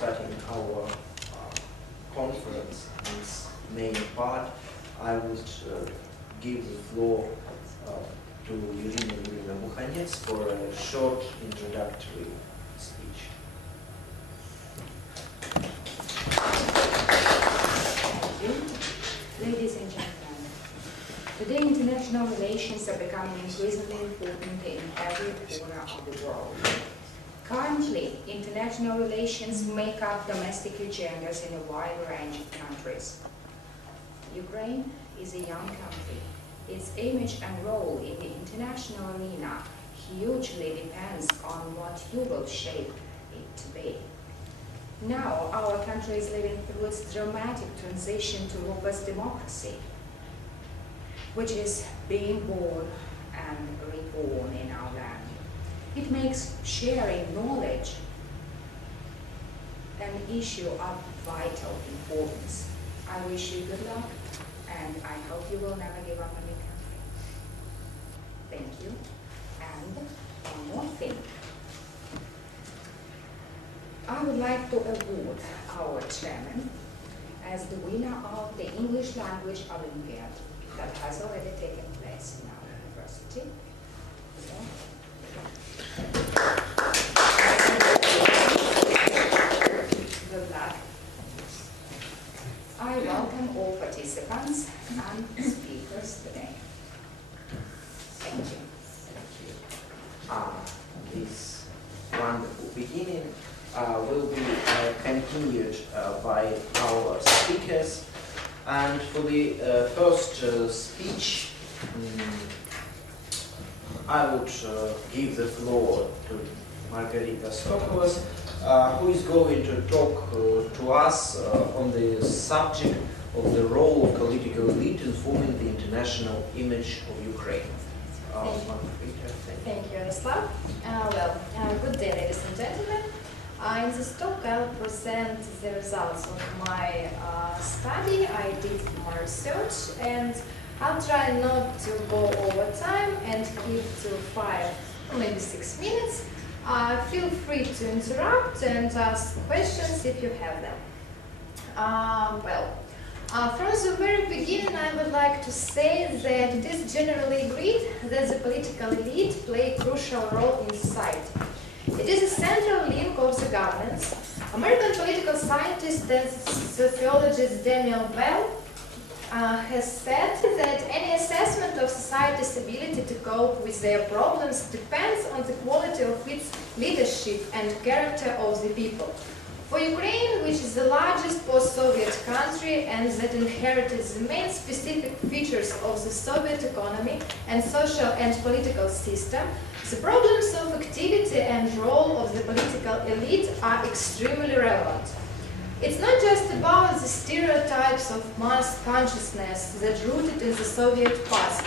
starting our conference, this main part, I would give the floor to Yuriivna Buchanets for a short introductory speech. Thank you. Ladies and gentlemen, today international relations are becoming increasingly important in every corner of the world. Currently, international relations make up domestic agendas in a wide range of countries. Ukraine is a young country. Its image and role in the international arena hugely depends on what you will shape it to be. Now, our country is living through its dramatic transition towards democracy, which is being born and reborn in our land. It makes sharing knowledge an issue of vital importance. I wish you good luck, and I hope you will never give up on your country. Thank you. And one more thing. I would like to award our chairman as the winner of the English Language Olympiad that has already taken place in our university. So, good luck. I welcome all participants and speakers today. Thank you. This wonderful beginning will be continued by our speakers. And for the first speech, I would give the floor to Margarita Stokolos, who is going to talk to us on the subject of the role of political elite in forming the international image of Ukraine. Thank you, Yaroslav. Good day, ladies and gentlemen. In this talk, I'll present the results of my study. I did my research, and I'll try not to go over time and keep to 5 or maybe 6 minutes. Feel free to interrupt and ask questions if you have them. From the very beginning, I would like to say that it is generally agreed that the political elite play a crucial role in society. It is a central link of the governments. American political scientist and sociologist Daniel Bell has said that any assessment of society's ability to cope with their problems depends on the quality of its leadership and character of the people. For Ukraine, which is the largest post-Soviet country and that inherited the main specific features of the Soviet economy and social and political system, the problems of activity and role of the political elite are extremely relevant. It's not just about the stereotypes of mass consciousness that rooted in the Soviet past,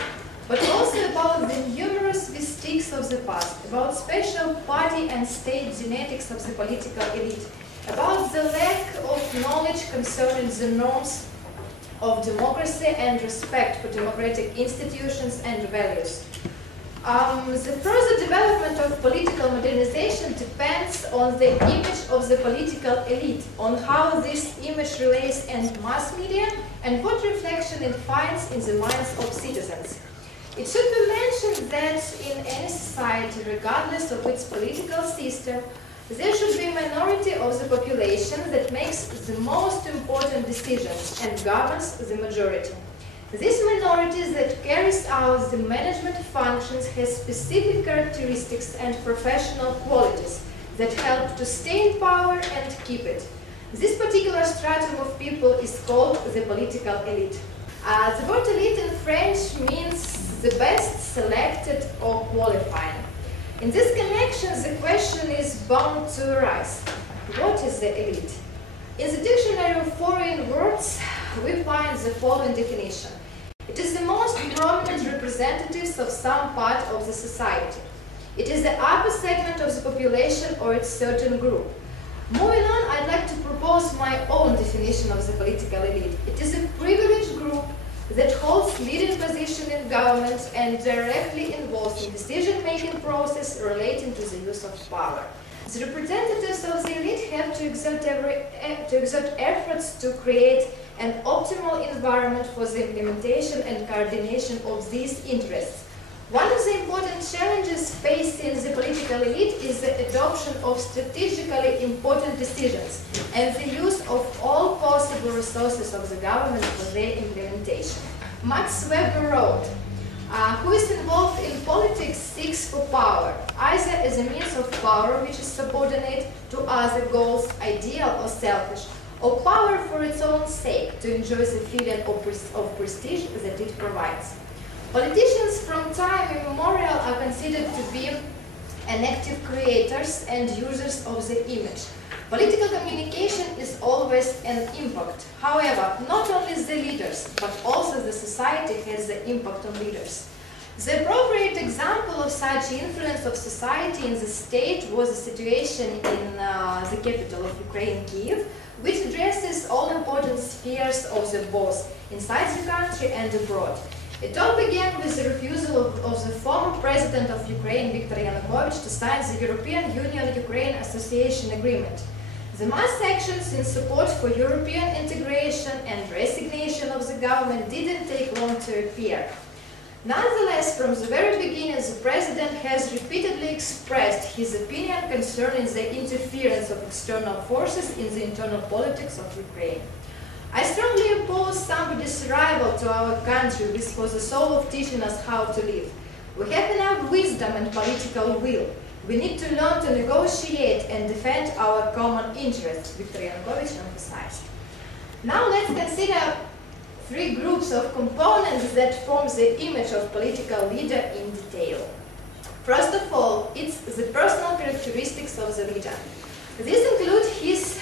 but also about the numerous mystics of the past, about special party and state genetics of the political elite, about the lack of knowledge concerning the norms of democracy and respect for democratic institutions and values. The further development of political modernization depends on the image of the political elite, on how this image relates in mass media and what reflection it finds in the minds of citizens. It should be mentioned that in any society, regardless of its political system, there should be a minority of the population that makes the most important decisions and governs the majority. This minority that carries out the management functions has specific characteristics and professional qualities that help to stay in power and keep it. This particular stratum of people is called the political elite. The word elite in French means the best, selected, or qualifying. In this connection, the question is bound to arise. What is the elite? In the Dictionary of Foreign Words, we find the following definition. It is the most prominent representatives of some part of the society. It is the upper segment of the population or its certain group. Moving on, I'd like to propose my own definition of the political elite. It is a privileged group that holds leading position in government and directly involved in decision-making process relating to the use of power. The representatives of the elite have to exert efforts to create an optimal environment for the implementation and coordination of these interests. One of the important challenges facing the political elite is the adoption of strategically important decisions and the use of all possible resources of the government for their implementation. Max Weber wrote, who is involved in politics seeks for power, either as a means of power which is subordinate to other goals, ideal or selfish, or power for its own sake, to enjoy the feeling of prestige that it provides. Politicians from time immemorial are considered to be active creators and users of the image. Political communication is always an impact. However, not only the leaders, but also the society has the impact on leaders. The appropriate example of such influence of society in the state was the situation in the capital of Ukraine, Kiev, which addresses all important spheres of the both inside the country and abroad. It all began with the refusal of the former president of Ukraine, Victoriya, to sign the European Union-Ukraine Association Agreement. The mass actions in support for European integration and resignation of the government didn't take long to appear. Nonetheless, from the very beginning, the president has repeatedly expressed his opinion concerning the interference of external forces in the internal politics of Ukraine. I strongly oppose somebody's arrival to our country with for the sole of teaching us how to live. We have enough wisdom and political will. We need to learn to negotiate and defend our common interests, Victoriya emphasized. Now let's consider three groups of components that form the image of political leader in detail. First of all, it's the personal characteristics of the leader. These include his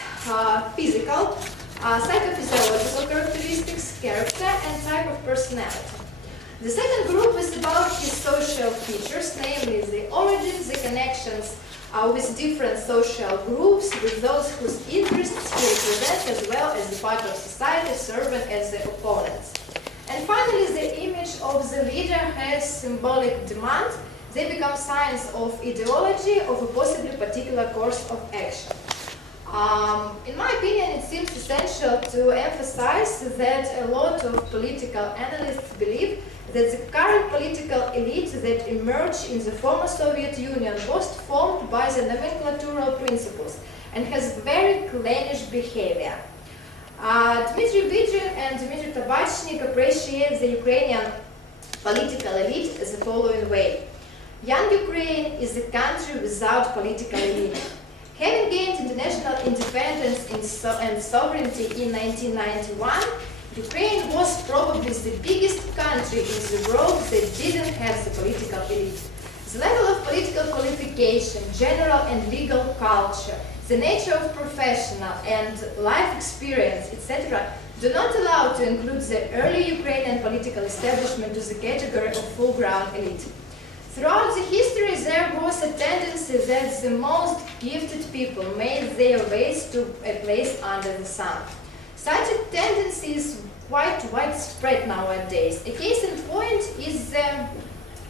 physical, psychophysiological characteristics, character, and type of personality. The second group is about his social features, namely the origins, the connections with different social groups, with those whose interests he represents, as well as the part of society serving as the opponents. And finally, the image of the leader has symbolic demand. They become signs of ideology of a possibly particular course of action. In my opinion, it seems essential to emphasize that a lot of political analysts believe that the current political elite that emerged in the former Soviet Union was formed by the nomenclatural principles and has very clannish behavior. Dmitry Vidrin and Dmitry Tabachnik appreciate the Ukrainian political elite the following way. Young Ukraine is a country without political elite. Having gained international independence and sovereignty in 1991, Ukraine was probably the biggest country in the world that didn't have the political elite. The level of political qualification, general and legal culture, the nature of professional and life experience, etc., do not allow to include the early Ukrainian political establishment to the category of full-grown elite. Throughout the history, there was a tendency that the most gifted people made their ways to a place under the sun. Such a tendency is quite widespread nowadays. A case in point is the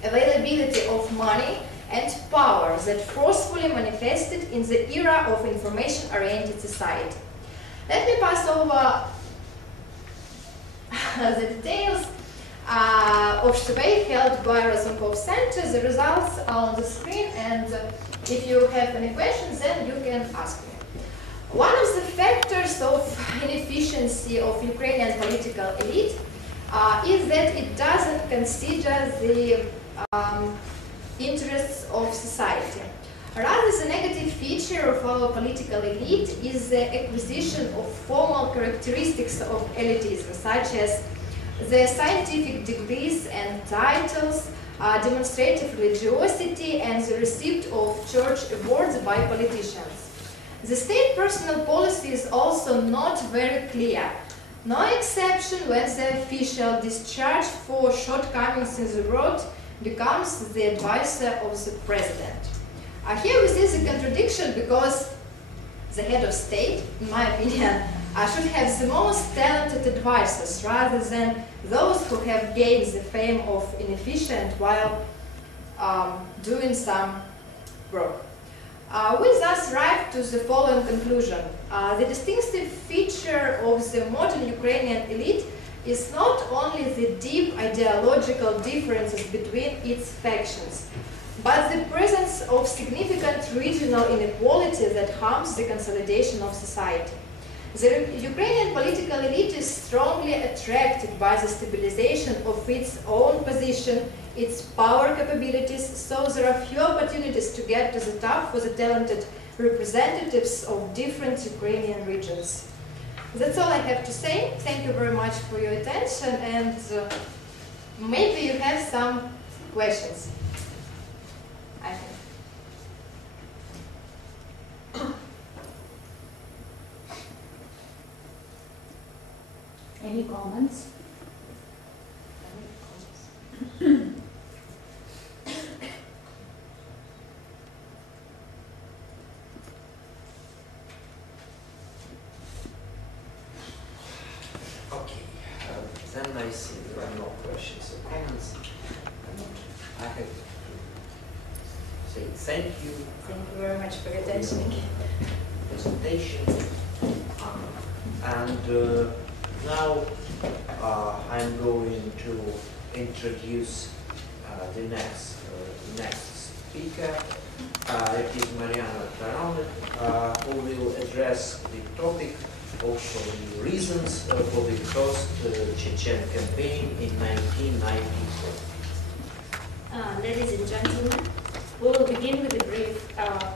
availability of money and power that forcefully manifested in the era of information-oriented society. Let me pass over the details of survey held by Rykunov Center. The results are on the screen, and if you have any questions, then you can ask me. One of the factors of inefficiency of Ukrainian political elite is that it doesn't consider the interests of society. Rather, the negative feature of our political elite is the acquisition of formal characteristics of elitism, such as the scientific degrees and titles, demonstrative religiosity, and the receipt of church awards by politicians. The state personal policy is also not very clear. No exception when the official discharged for shortcomings in the road becomes the advisor of the president. Here we see the contradiction, because the head of state, in my opinion, should have the most talented advisors rather than those who have gained the fame of inefficient while doing some work. We thus arrive to the following conclusion. The distinctive feature of the modern Ukrainian elite is not only the deep ideological differences between its factions, but the presence of significant regional inequality that harms the consolidation of society. The Ukrainian political elite is strongly attracted by the stabilization of its own position, its power capabilities, so there are few opportunities to get to the top for the talented representatives of different Ukrainian regions. That's all I have to say. Thank you very much for your attention, and maybe you have some questions. I think. Any comments? Okay, then I see there are no questions or comments. I have to say thank you. Thank you very much for your attention. Presentation. And now I'm going to introduce the next speaker. It is Marianna Tarauneh, who will address the topic of the reasons for the first Chechen campaign in 1994. Ladies and gentlemen, we will begin with a brief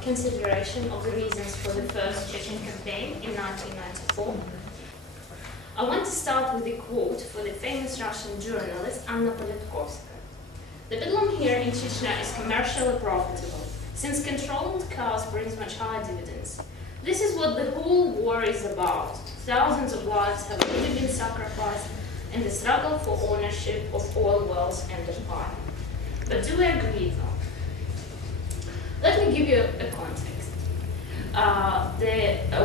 consideration of the reasons for the first Chechen campaign in 1994. I want to start with a quote for the famous Russian journalist Anna Politkovskaya. The bedlam here in Chechnya is commercially profitable, since controlling the cows brings much higher dividends. This is what the whole war is about. Thousands of lives have already been sacrificed in the struggle for ownership of oil wells and empire. But do we agree though? Let me give you a context.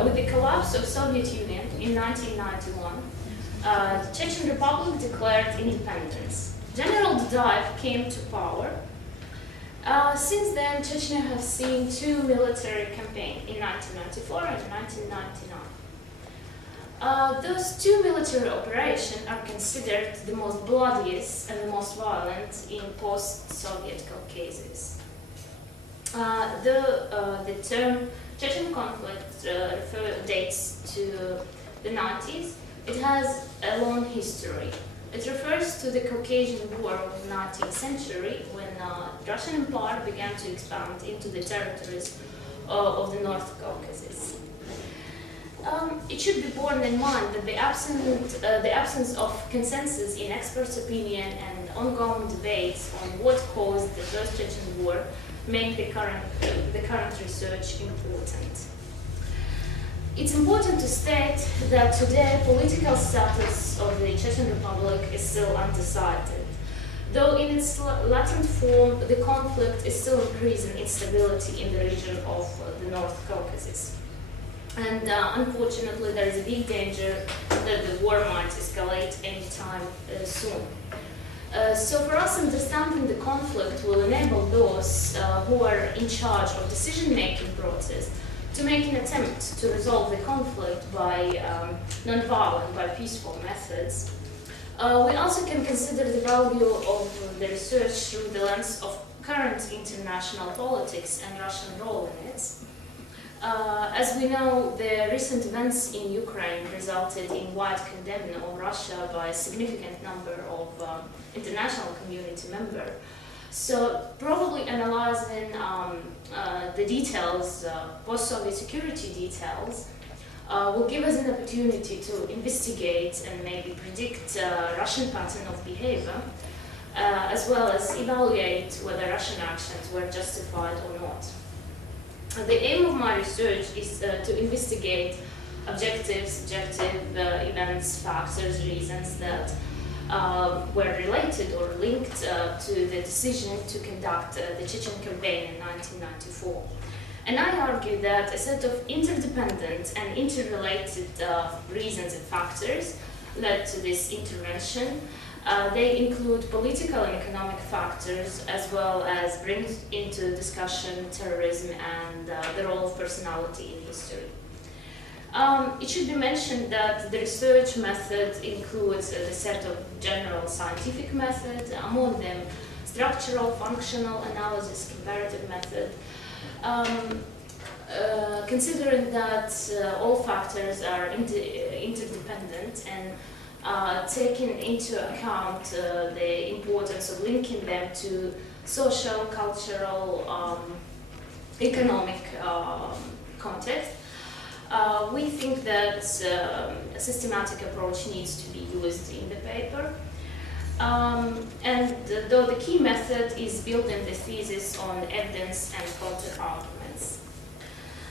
With the collapse of Soviet Union in 1991, the Chechen Republic declared independence. General Dudayev came to power. Since then, Chechnya has seen two military campaigns in 1994 and 1999. Those two military operations are considered the most bloodiest and the most violent in post-Soviet Caucasus. The term Chechen conflict dates to the 90s. It has a long history. It refers to the Caucasian War of the 19th century, when the Russian Empire began to expand into the territories of the North Caucasus. It should be borne in mind that the absence of consensus in experts' opinion and ongoing debates on what caused the First Chechen War make the current research important. It's important to state that today political status of the Chechen Republic is still undecided. Though in its latent form, the conflict is still increasing instability in the region of the North Caucasus. And unfortunately, there is a big danger that the war might escalate anytime soon. So for us, understanding the conflict will enable those who are in charge of decision-making process to make an attempt to resolve the conflict by non-violent, by peaceful methods. We also can consider the value of the research through the lens of current international politics and Russian role in it. As we know, the recent events in Ukraine resulted in wide condemnation of Russia by a significant number of international community members. So probably analyzing the details, post-Soviet security details, will give us an opportunity to investigate and maybe predict Russian pattern of behavior, as well as evaluate whether Russian actions were justified or not. The aim of my research is to investigate objective, subjective events, factors, reasons that were related or linked to the decision to conduct the Chechen campaign in 1994. And I argue that a set of interdependent and interrelated reasons and factors led to this intervention, They include political and economic factors, as well as bring into discussion terrorism and the role of personality in history. It should be mentioned that the research method includes a set of general scientific methods, among them structural, functional analysis, comparative method. Considering that all factors are interdependent and taking into account the importance of linking them to social, cultural, economic context, we think that a systematic approach needs to be used in the paper. And though the key method is building the thesis on evidence and counter-arguments.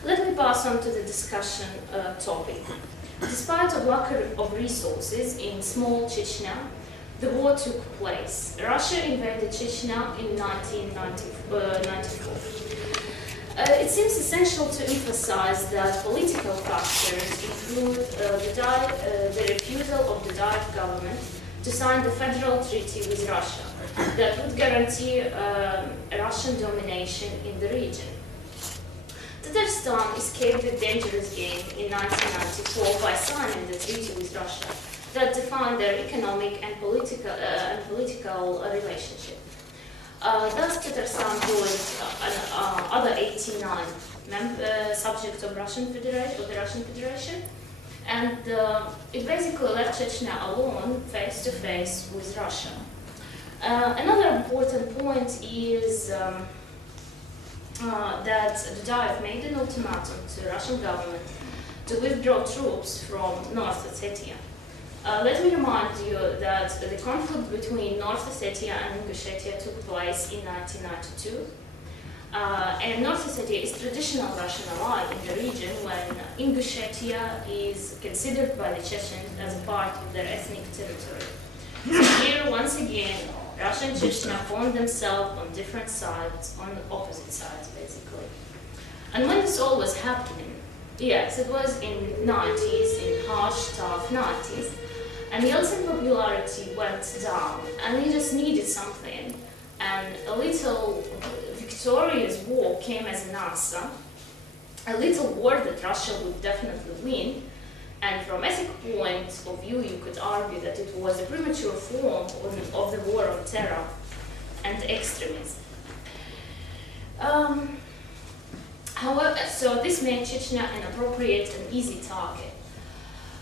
Let me pass on to the discussion topic. Despite a lack of resources in small Chechnya, the war took place. Russia invaded Chechnya in 1994. It seems essential to emphasize that political factors include the refusal of the Diet government to sign the federal treaty with Russia that would guarantee Russian domination in the region. Tatarstan escaped the dangerous game in 1994 by signing the treaty with Russia that defined their economic and political relationship. Thus, Tatarstan joined other 89 subjects of the Russian Federation, and it basically left Chechnya alone, face to face with Russia. Another important point is that the Diet made an ultimatum to the Russian government to withdraw troops from North Ossetia. Let me remind you that the conflict between North Ossetia and Ingushetia took place in 1992. And North Ossetia is traditional Russian ally in the region when Ingushetia is considered by the Chechens as a part of their ethnic territory. So here, once again, Russia and Chechnya found themselves on different sides, on opposite sides, basically. And when this all was happening, yes, it was in 90s, in harsh, tough 90s, and Yeltsin's popularity went down, and he just needed something. And a little Victoria's war came as an answer, a little war that Russia would definitely win, and from ethical point of view, you could argue that it was a premature form of the war on terror and extremism. However, so this made Chechnya an appropriate and easy target.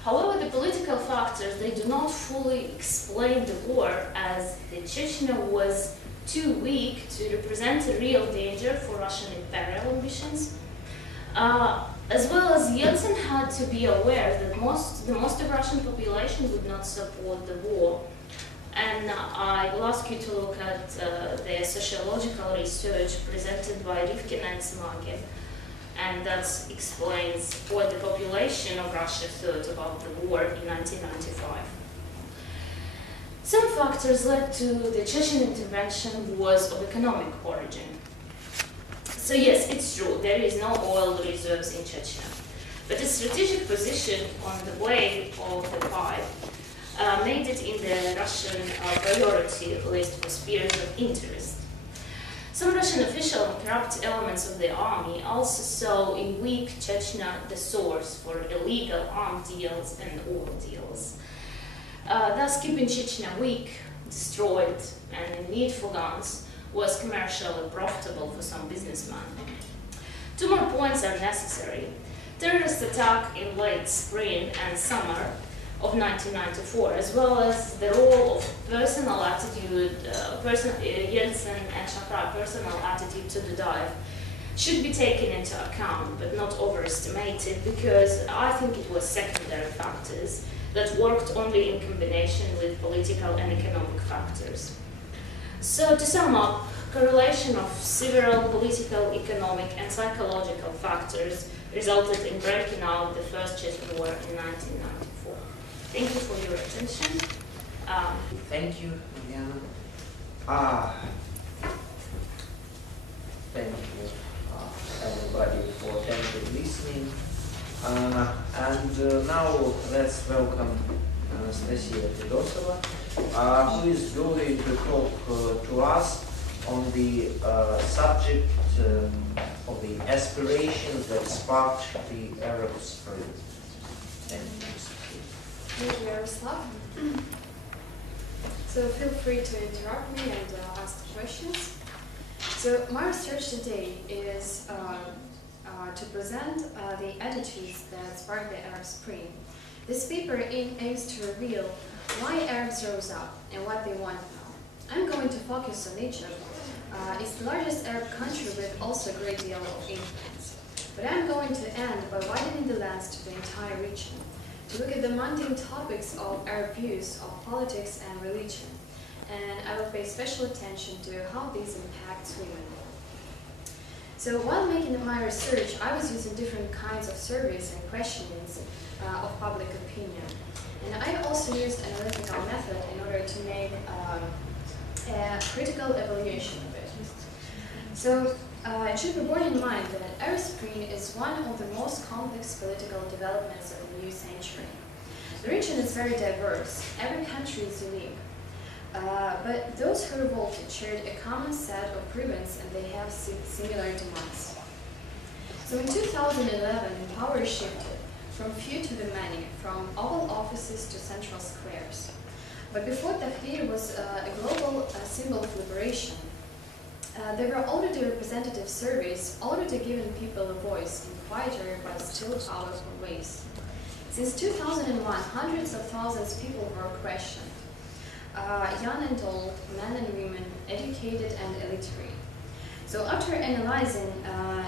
However, the political factors, they do not fully explain the war, as the Chechnya was too weak to represent a real danger for Russian imperial ambitions. As well as Yeltsin had to be aware that the most of Russian population would not support the war. And I will ask you to look at the sociological research presented by Rykunov and and that explains what the population of Russia thought about the war in 1995. Some factors led to the Chechen intervention was of economic origin. So yes, it's true, there is no oil reserves in Chechnya, but its strategic position on the way of the pipe made it in the Russian priority list for spheres of interest. Some Russian official and corrupt elements of the army also saw in weak Chechnya the source for illegal arms deals and oil deals. Thus, keeping Chechnya weak, destroyed, and in need for guns was commercially profitable for some businessmen. Two more points are necessary. Terrorist attack in late spring and summer of 1994, as well as the role of personal attitude, Yeltsin and Shaprai personal attitude to the Diet, should be taken into account, but not overestimated, because I think it was secondary factors that worked only in combination with political and economic factors. So to sum up, correlation of several political, economic, and psychological factors resulted in breaking out the First Chechen War in 1994. Thank you for your attention. Thank you, Marianna. Thank you, everybody, for attentively listening. And now let's welcome Anastasiya Fedosova. who is going to talk to us on the subject of the aspirations that sparked the Arab Spring. Thank you, Yaroslav. So feel free to interrupt me and ask questions. So my research today is to present the attitudes that sparked the Arab Spring. This paper aims to reveal why Arabs rose up and what they want now. I'm going to focus on Egypt. It's the largest Arab country with also a great deal of influence. But I'm going to end by widening the lens to the entire region, to look at the mundane topics of Arab views of politics and religion. And I will pay special attention to how these impact women. So while making my research, I was using different kinds of surveys and questionings of public opinion. And I also used an analytical method in order to make a critical evaluation of it. So it should be borne in mind that Arab Spring is one of the most complex political developments of the new century. The region is very diverse. Every country is unique. But those who revolted shared a common set of grievance and they have similar demands. So in 2011, power shifted from few to the many, from oval offices to central squares. But before Tahrir was a global symbol of liberation, there were already representative surveys already giving people a voice in quieter but still powerful ways. Since 2001, hundreds of thousands of people were questioned. Young and old, men and women, educated and illiterate. So after analyzing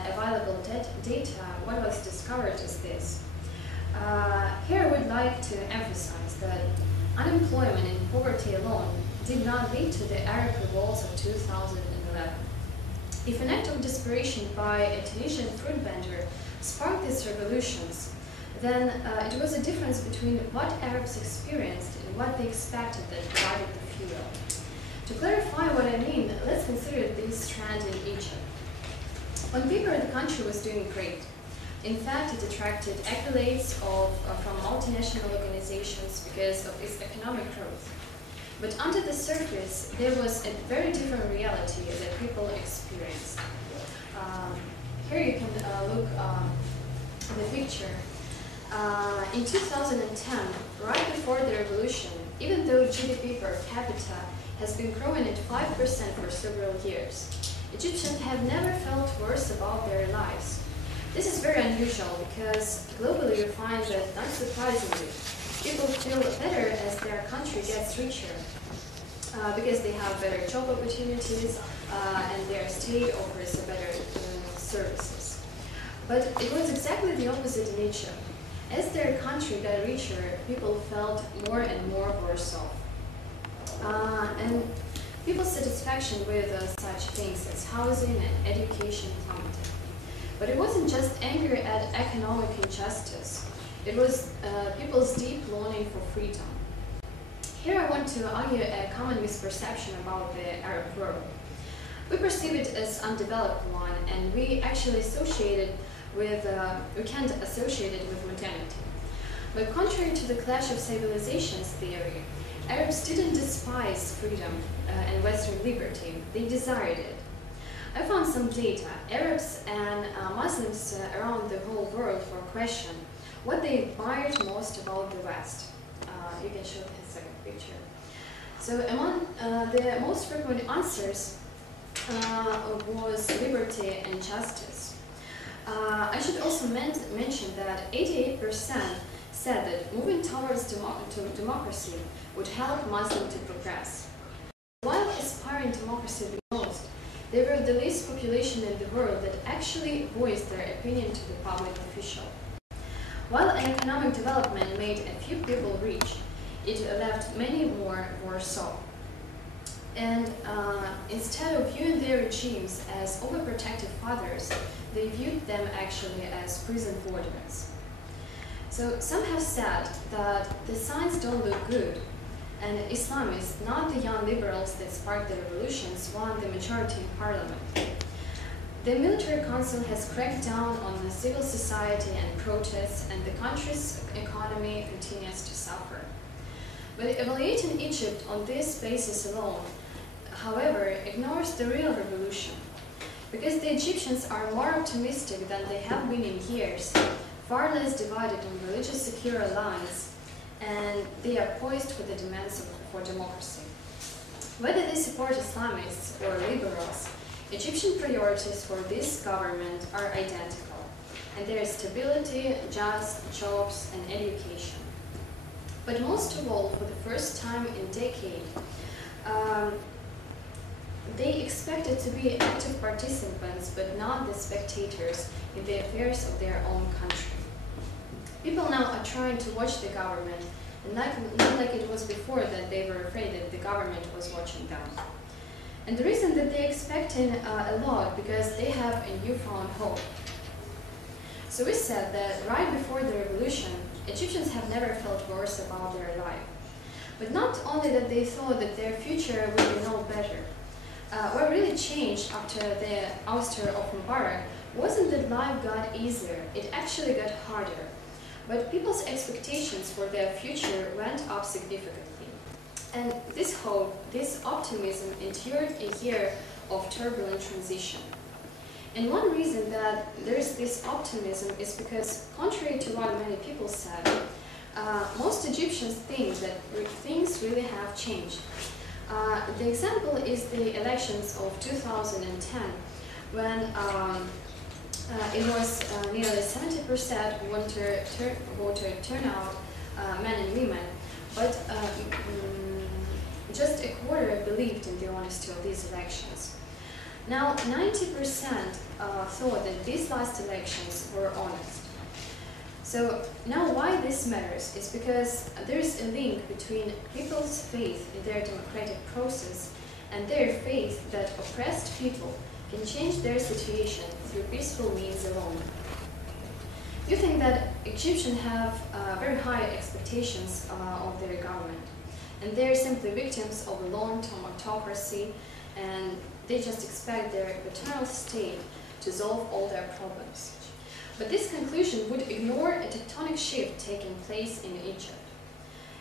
available data, what was discovered is this. Here I would like to emphasize that unemployment and poverty alone did not lead to the Arab revolts of 2011. If an act of desperation by a Tunisian fruit vendor sparked these revolutions, then it was a difference between what Arabs experienced and what they expected that provided the fuel. To clarify what I mean, let's consider this trend in Egypt. On paper, the country was doing great. In fact, it attracted accolades from multinational organizations because of its economic growth. But under the surface, there was a very different reality that people experienced. Here you can look at the picture. In 2010, right before the revolution, even though GDP per capita has been growing at 5% for several years, Egyptians have never felt worse about their lives. This is very unusual because globally you find that, not surprisingly, people feel better as their country gets richer because they have better job opportunities and their state offers better services. But it was exactly the opposite in Egypt. As their country got richer, people felt more and more worse off. And people's satisfaction with such things as housing and education plummeted. But it wasn't just anger at economic injustice. It was people's deep longing for freedom. Here I want to argue a common misperception about the Arab world. We perceive it as undeveloped one, and we actually associate it with, we can't associate it with modernity. But contrary to the clash of civilizations theory, Arabs didn't despise freedom and Western liberty, they desired it. I found some data. Arabs and Muslims around the whole world were questioned what they admired most about the West. You can show the second picture. So among the most frequent answers was liberty and justice. I should also mention that 88% said that moving towards democracy would help Muslims to progress. While aspiring democracy the most, they were the least population in the world that actually voiced their opinion to the public official. While an economic development made a few people rich, it left many more worse off. And instead of viewing their regimes as overprotective fathers, they viewed them actually as prison wardens. So some have said that the signs don't look good, and Islamists, not the young liberals that sparked the revolutions, won the majority in parliament. The military council has cracked down on the civil society and protests, and the country's economy continues to suffer. But evaluating Egypt on this basis alone, however, ignores the real revolution. Because the Egyptians are more optimistic than they have been in years, far less divided on religious secure lines, and they are poised for the demands for democracy. Whether they support Islamists or liberals, Egyptian priorities for this government are identical, and they are stability, just jobs, and education. But most of all, for the first time in a decade, they expected to be active participants, but not the spectators in the affairs of their own country. People now are trying to watch the government, and not like it was before that they were afraid that the government was watching them. And the reason that they're expecting a lot, because they have a newfound hope. So we said that right before the revolution, Egyptians have never felt worse about their life. But not only that they thought that their future would be no better. What really changed after the ouster of Mubarak wasn't that life got easier, it actually got harder. But people's expectations for their future went up significantly. And this hope, this optimism endured a year of turbulent transition. And one reason that there is this optimism is because, contrary to what many people said, most Egyptians think that things really have changed. The example is the elections of 2010, when it was nearly 70% voter turnout, men and women, but just a quarter believed in the honesty of these elections. Now, 90% thought that these last elections were honest. So now why this matters is because there is a link between people's faith in their democratic process and their faith that oppressed people can change their situation through peaceful means alone. You think that Egyptians have very high expectations of their government, and they're simply victims of a long-term autocracy, and they just expect their paternal state to solve all their problems. But this conclusion would ignore a tectonic shift taking place in Egypt.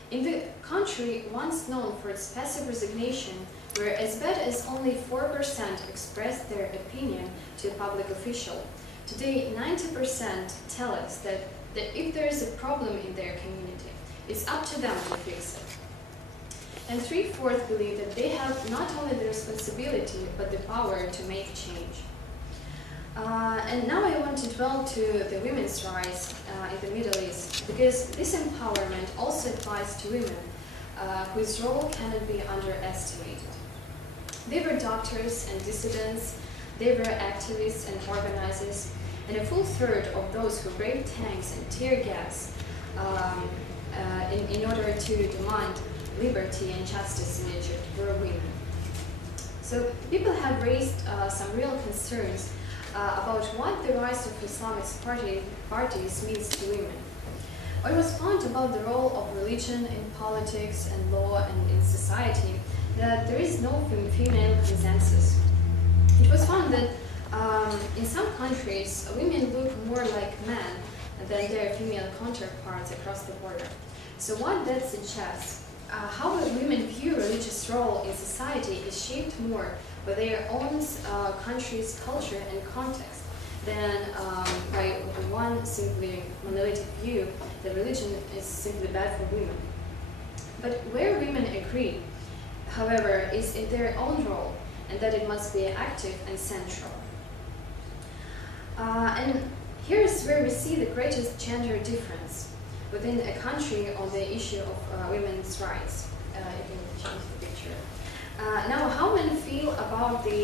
In the country once known for its passive resignation, where as bad as only 4% expressed their opinion to a public official, today 90% tell us that if there is a problem in their community, it's up to them to fix it. And 3/4 believe that they have not only the responsibility, but the power to make change. And now I want to dwell to the women's rights in the Middle East, because this empowerment also applies to women, whose role cannot be underestimated. They were doctors and dissidents, they were activists and organizers, and a full third of those who braved tanks and tear gas in order to demand liberty and justice in Egypt were women. So people have raised some real concerns about what the rise of Islamist parties means to women. What was found about the role of religion in politics and law and in society, that there is no female consensus. It was found that in some countries, women look more like men than their female counterparts across the border. So what that suggests, how women view religious role in society is shaped more by their own country's culture and context than by one simply monolithic view that religion is simply bad for women. But where women agree, however, is in their own role, and that it must be active and central. And here's where we see the greatest gender difference within a country on the issue of women's rights. You can change the picture. Now, how men feel about the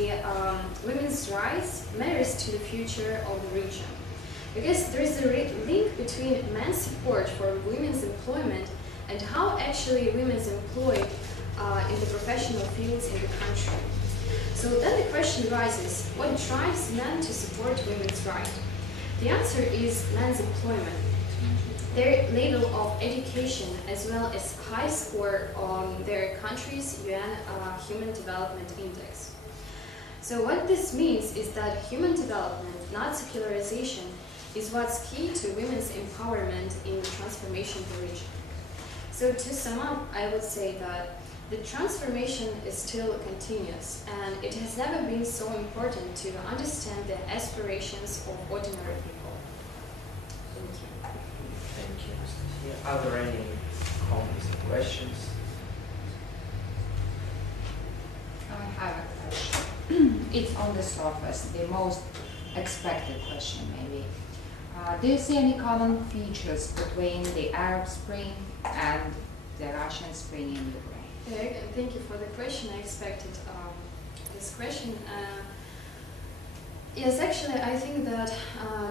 women's rights matters to the future of the region, because there is a link between men's support for women's employment and how actually women is employed in the professional fields in the country. So then the question arises, what drives men to support women's rights? The answer is men's employment, their level of education, as well as high score on their country's UN Human Development Index. So what this means is that human development, not secularization, is what's key to women's empowerment in the transformation of the region. So to sum up, I would say that the transformation is still continuous, and it has never been so important to understand the aspirations of ordinary people. Thank you. Thank you, Anastasiya. Are there any comments or questions? I have a question. It's on the surface, the most expected question maybe. Do you see any common features between the Arab Spring and the Russian Spring in Ukraine? Thank you for the question. I expected this question. Yes, actually, I think that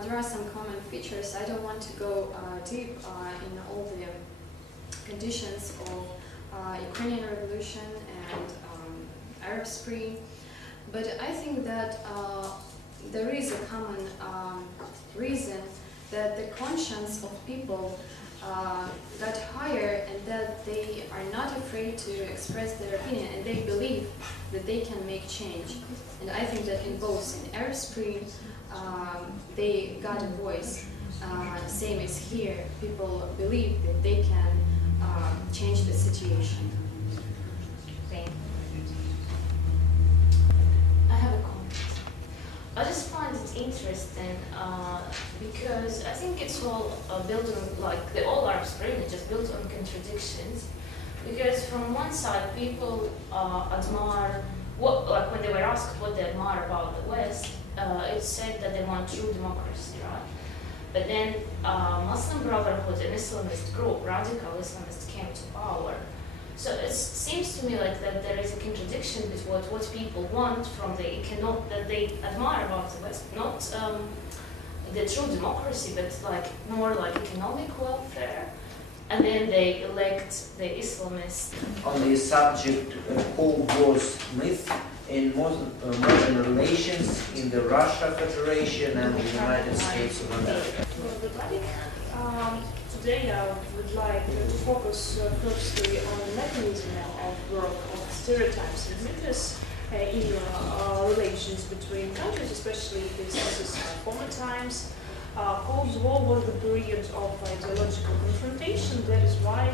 there are some common features. I don't want to go deep in all the conditions of Ukrainian Revolution and Arab Spring, but I think that there is a common reason that the conscience of people got higher, and that they are not afraid to express their opinion, and they believe that they can make change. And I think that in both in Arab Spring, they got a voice. Same as here, people believe that they can change the situation. Thank you. I have a comment. I just find it interesting because I think it's all built on, like, the all Arab Spring is just built on contradictions. Because from one side, people admire, like when they were asked what they admire about the West, it's said that they want true democracy, right? But then Muslim Brotherhood, an Islamist group, radical Islamists, came to power. So it seems to me like that there is a contradiction between what people want from the that they admire about the West, not the true democracy, but like more like economic welfare, and then they elect the Islamists. On the subject Cold War's myth in modern relations in the Russia Federation and the United States of America. Hello everybody. Today I would like to focus firstly on the mechanism of work of stereotypes and myths in relations between countries, especially if this is former times. Cold War was the period of ideological confrontation. That is why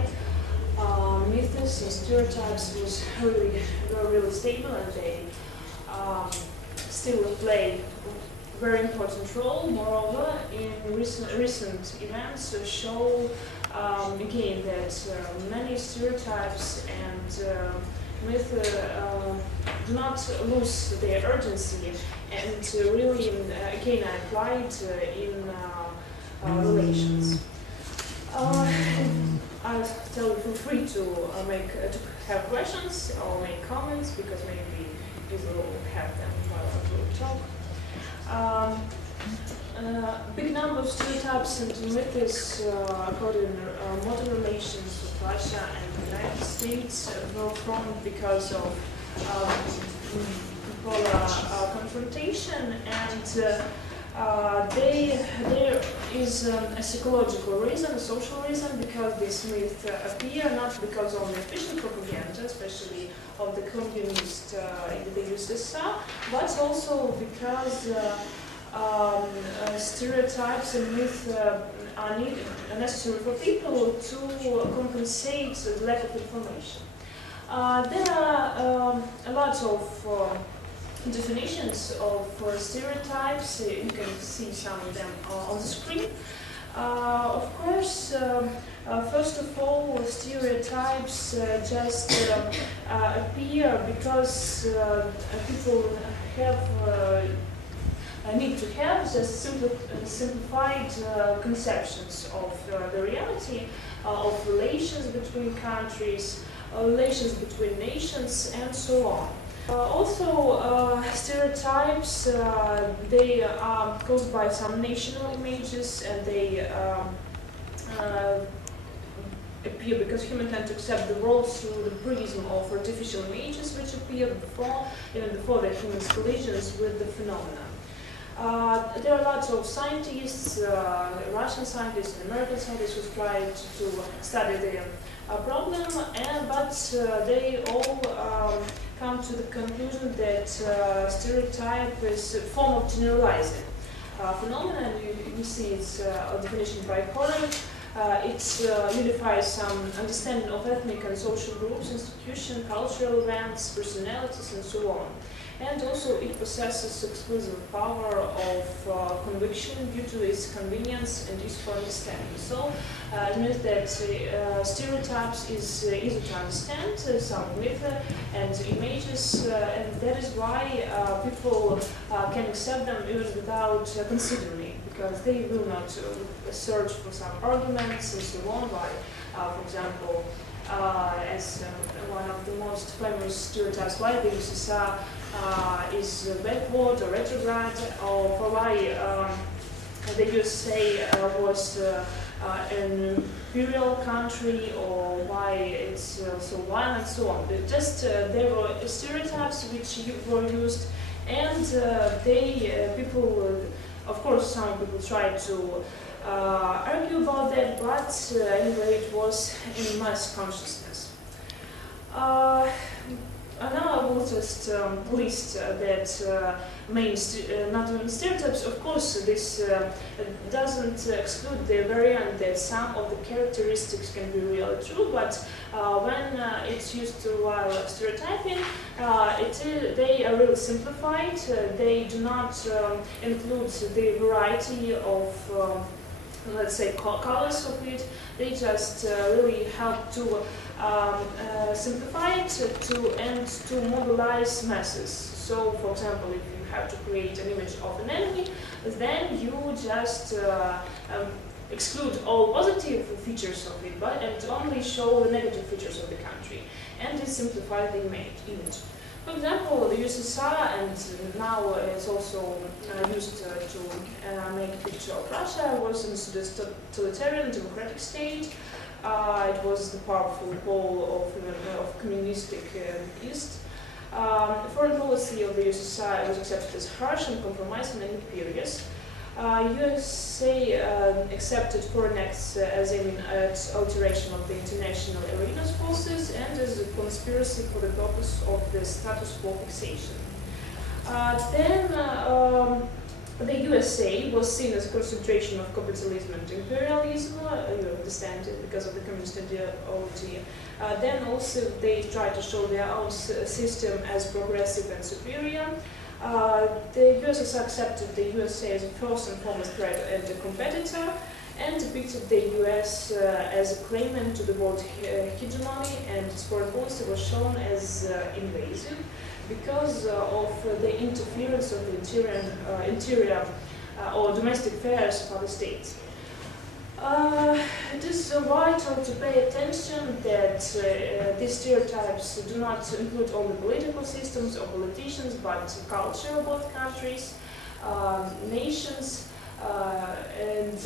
myths and stereotypes were really stable, and they still play a very important role. Moreover, in recent events show again that many stereotypes and myths do not lose their urgency, and really again applied in relations. I'll tell you, feel free to have questions or make comments, because maybe you will have them while I will talk. Big number of stereotypes and myths according to modern relations with Russia and the United States were formed because of Mykola confrontation, and there is a psychological reason, a social reason, because this myth appear not because of the official propaganda, especially of the communist in the USSR, but also because stereotypes and myths are necessary for people to compensate the lack of information. There are a lot of definitions of stereotypes. You can see some of them on the screen. Of course, first of all, stereotypes just appear because people have need to have just simplified conceptions of the reality, of relations between countries, relations between nations, and so on. Also, stereotypes, they are caused by some national images, and they appear because humans tend to accept the world through the prism of artificial images which appeared even before the human's collisions with the phenomena. There are lots of scientists, Russian scientists and American scientists who tried to study the problem, but they all come to the conclusion that stereotype is a form of generalizing phenomena. You see its definition by Cohen. It unifies some understanding of ethnic and social groups, institutions, cultural events, personalities, and so on. And also it possesses exclusive power of conviction due to its convenience and useful understanding. So it means that stereotypes is easy to understand, some myth and images, and that is why people can accept them even without considering, because they will not search for some arguments and so on, by, for example, as one of the most famous stereotypes, why the USSR is backward or retrograde, or for why the USA was an imperial country, or why it's so violent and so on. But just there were stereotypes which were used, and people, of course, some people tried to argue about that, but anyway, it was in mass consciousness. Now I will just list that main stereotypes. Of course, this doesn't exclude the variant that some of the characteristics can be really true, but when it's used while stereotyping, they are really simplified. They do not include the variety of, let's say, colors of it. They just really help to simplify it and to mobilize masses. So, for example, if you have to create an image of an enemy, then you just exclude all positive features of it, and only show the negative features of the country, and it simplifies the image. For example, the USSR, and now it's also used to make a picture of Russia, was a totalitarian democratic state. It was the powerful pole of communistic East. Foreign policy of the USSR was accepted as harsh and compromising and imperious. USA accepted foreign acts as aiming at alteration of the international arena's forces and as a conspiracy for the purpose of the status quo fixation. Then the USA was seen as a concentration of capitalism and imperialism, you understand it, because of the communist ideology. Then also they tried to show their own system as progressive and superior. The USSR accepted the USA as a first and foremost threat and a competitor, and depicted the US as a claimant to the world hegemony, and its foreign policy was shown as invasive because of the interference of the interior or domestic affairs of other states. It is vital to pay attention that these stereotypes do not include only political systems or politicians, but culture of both countries, nations, and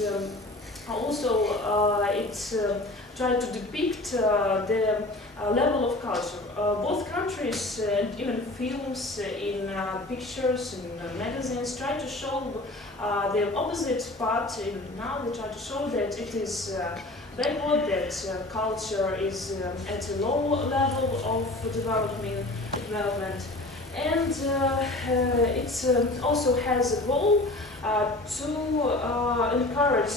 also it's trying to depict the level of culture. Both countries, even films, in pictures, in magazines, try to show the opposite part. Now they try to show that it is backward, that culture is at a low level of development, and it also has a goal to encourage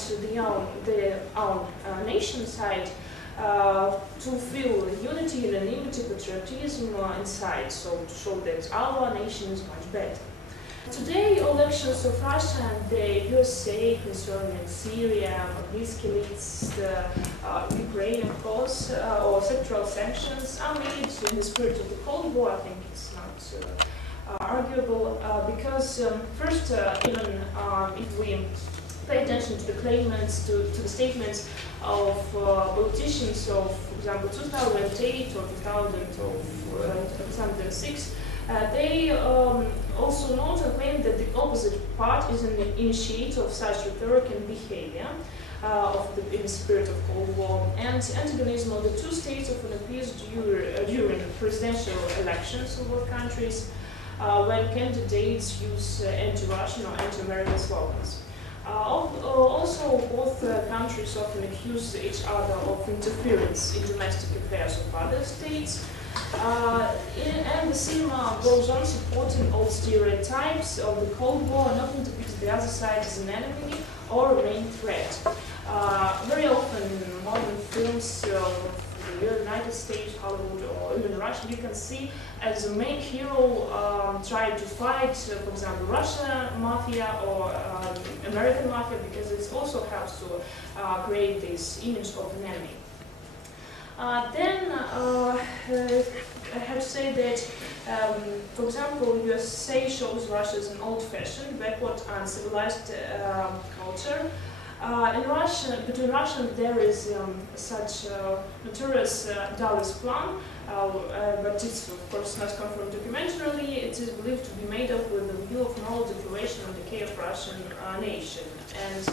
the own nation side to feel unity, unanimity, patriotism inside, so to show that our nation is much better. Today, all actions of Russia and the USA concerning Syria, Magnitsky Lists, Ukraine, of course, or sectoral sanctions are made in the spirit of the Cold War. I think it's not arguable, because first, even if we pay attention to the claimants, to the statements of politicians of, for example, 2008 or 2006, they also note and claim that the opposite part is an initiator of such rhetoric and behavior in the spirit of Cold War, and antagonism of the two states often appears during presidential elections in both countries, when candidates use anti-Russian or anti-American slogans. Also, both countries often accuse each other of interference in domestic affairs of other states, and the cinema goes on supporting all stereotypes of the Cold War and often depicts the other side as an enemy or main threat. Very often in modern films of the United States, Hollywood, or even Russia, you can see as the main hero try to fight, for example, Russian mafia or American mafia, because it also helps to create this image of an enemy. Then I have to say that, for example, USA shows Russia as an old-fashioned, backward, uncivilized culture. Between Russians there is such notorious Dallas plan, but it's of course not confirmed documentarily. It is believed to be made up with the view of knowledge deprivation and decay of Russian nation. And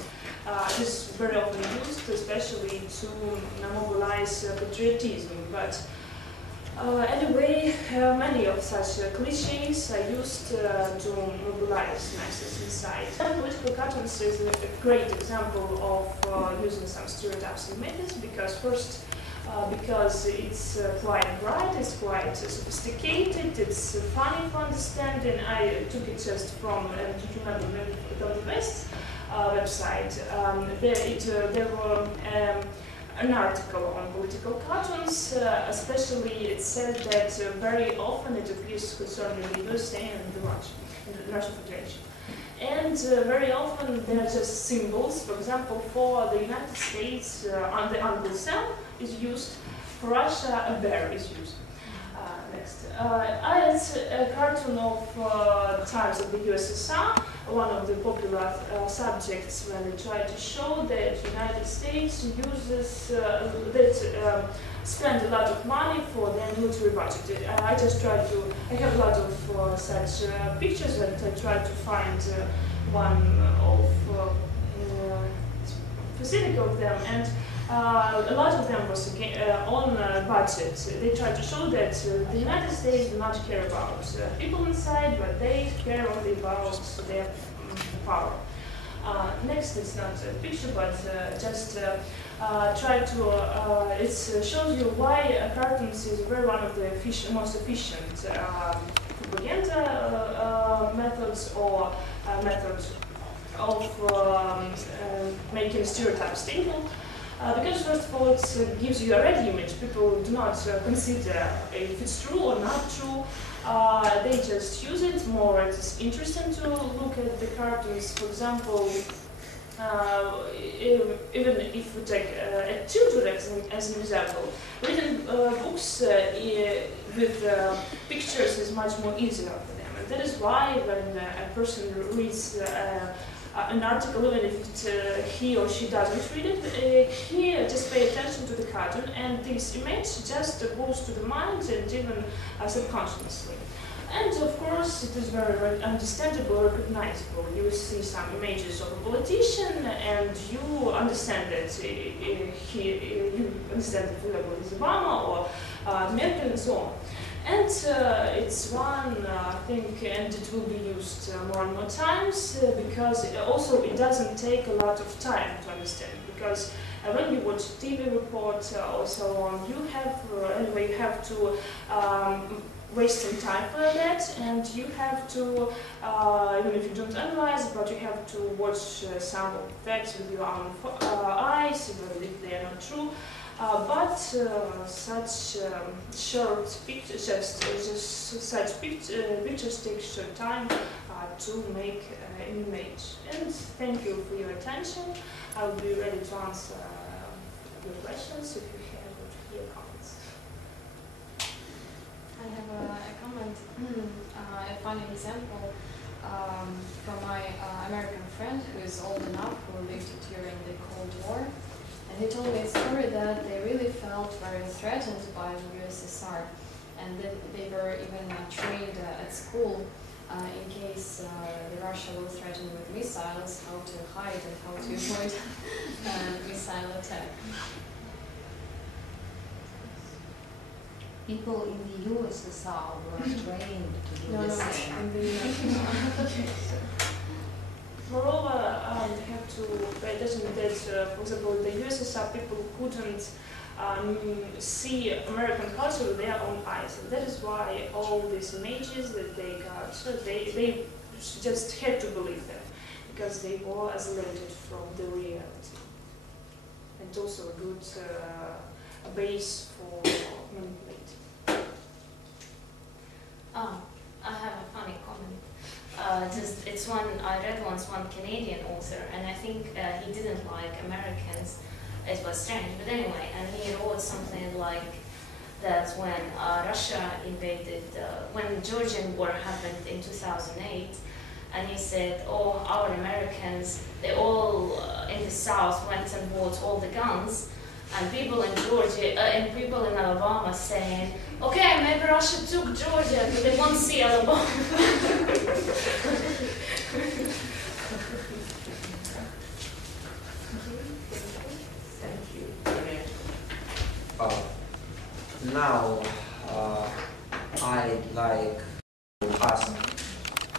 it is very often used, especially to mobilize patriotism. But anyway, many of such cliches are used to mobilize masses inside. Political cartoons is a great example of using some stereotypes and myths, because first, because it's quite bright, it's quite sophisticated, it's funny for understanding. I took it just from the West website. There were an article on political cartoons, especially it said that very often it appears concerning the USA and the Russian Federation. And very often they're just symbols. For example, for the United States, the Uncle Sam is used. For Russia, a bear is used. Next. It's a cartoon of times of the USSR, one of the popular subjects when they try to show that the United States uses, spend a lot of money for their military budget. I have a lot of such pictures, and I tried to find one of specific of them, and a lot of them was on budget. They tried to show that the United States do not care about people inside, but they care only about their power. Next, it's not a picture, but just try to. It shows you why cartoons is one of the most efficient propaganda methods or methods of making stereotypes stable. Because first of all, it gives you a ready image. People do not consider if it's true or not true. They just use it more. It's interesting to look at the cartoons. For example, even if we take children as an example, reading books with pictures is much more easier for them. And that is why when a person reads an article, even if he or she doesn't read it, he just pays attention to the cartoon, and this image just goes to the mind, and even subconsciously. And of course, it is very, very understandable, recognizable. You see some images of a politician, and you understand that you understand that whoever is Obama or Merkel and so on. And it's one thing, and it will be used more and more times because it doesn't take a lot of time to understand. Because when you watch TV reports or so on, you have to waste some time for that, and you have to, even if you don't analyze, but you have to watch some facts with your own eyes, even if they are not true. But such short pictures, such pictures take short time to make an image. And thank you for your attention. I will be ready to answer your questions if you have your comments. I have a comment, a funny example from my American friend who is old enough, who lived during the Cold War. And he told me a story that they really felt very threatened by the USSR, and that they were even trained at school in case Russia will threaten with missiles, how to hide and how to avoid missile attack. People in the USSR were trained to do the same. Moreover, we have to pay attention that, for example, the USSR people couldn't see American culture with their own eyes. And that is why all these images that they got, they just had to believe them. because they were isolated from the reality. And also a good base for manipulating. Oh, I have a funny comment. It's one I read once, one Canadian author, and I think he didn't like Americans. It was strange, but anyway, and he wrote something like that when Russia invaded, when Georgian war happened in 2008, and he said, oh, our Americans, they all in the South went and bought all the guns, and people in Georgia, and people in Alabama saying, okay, maybe Russia took Georgia, but they won't see Alabama. Thank you. Now, I'd like to ask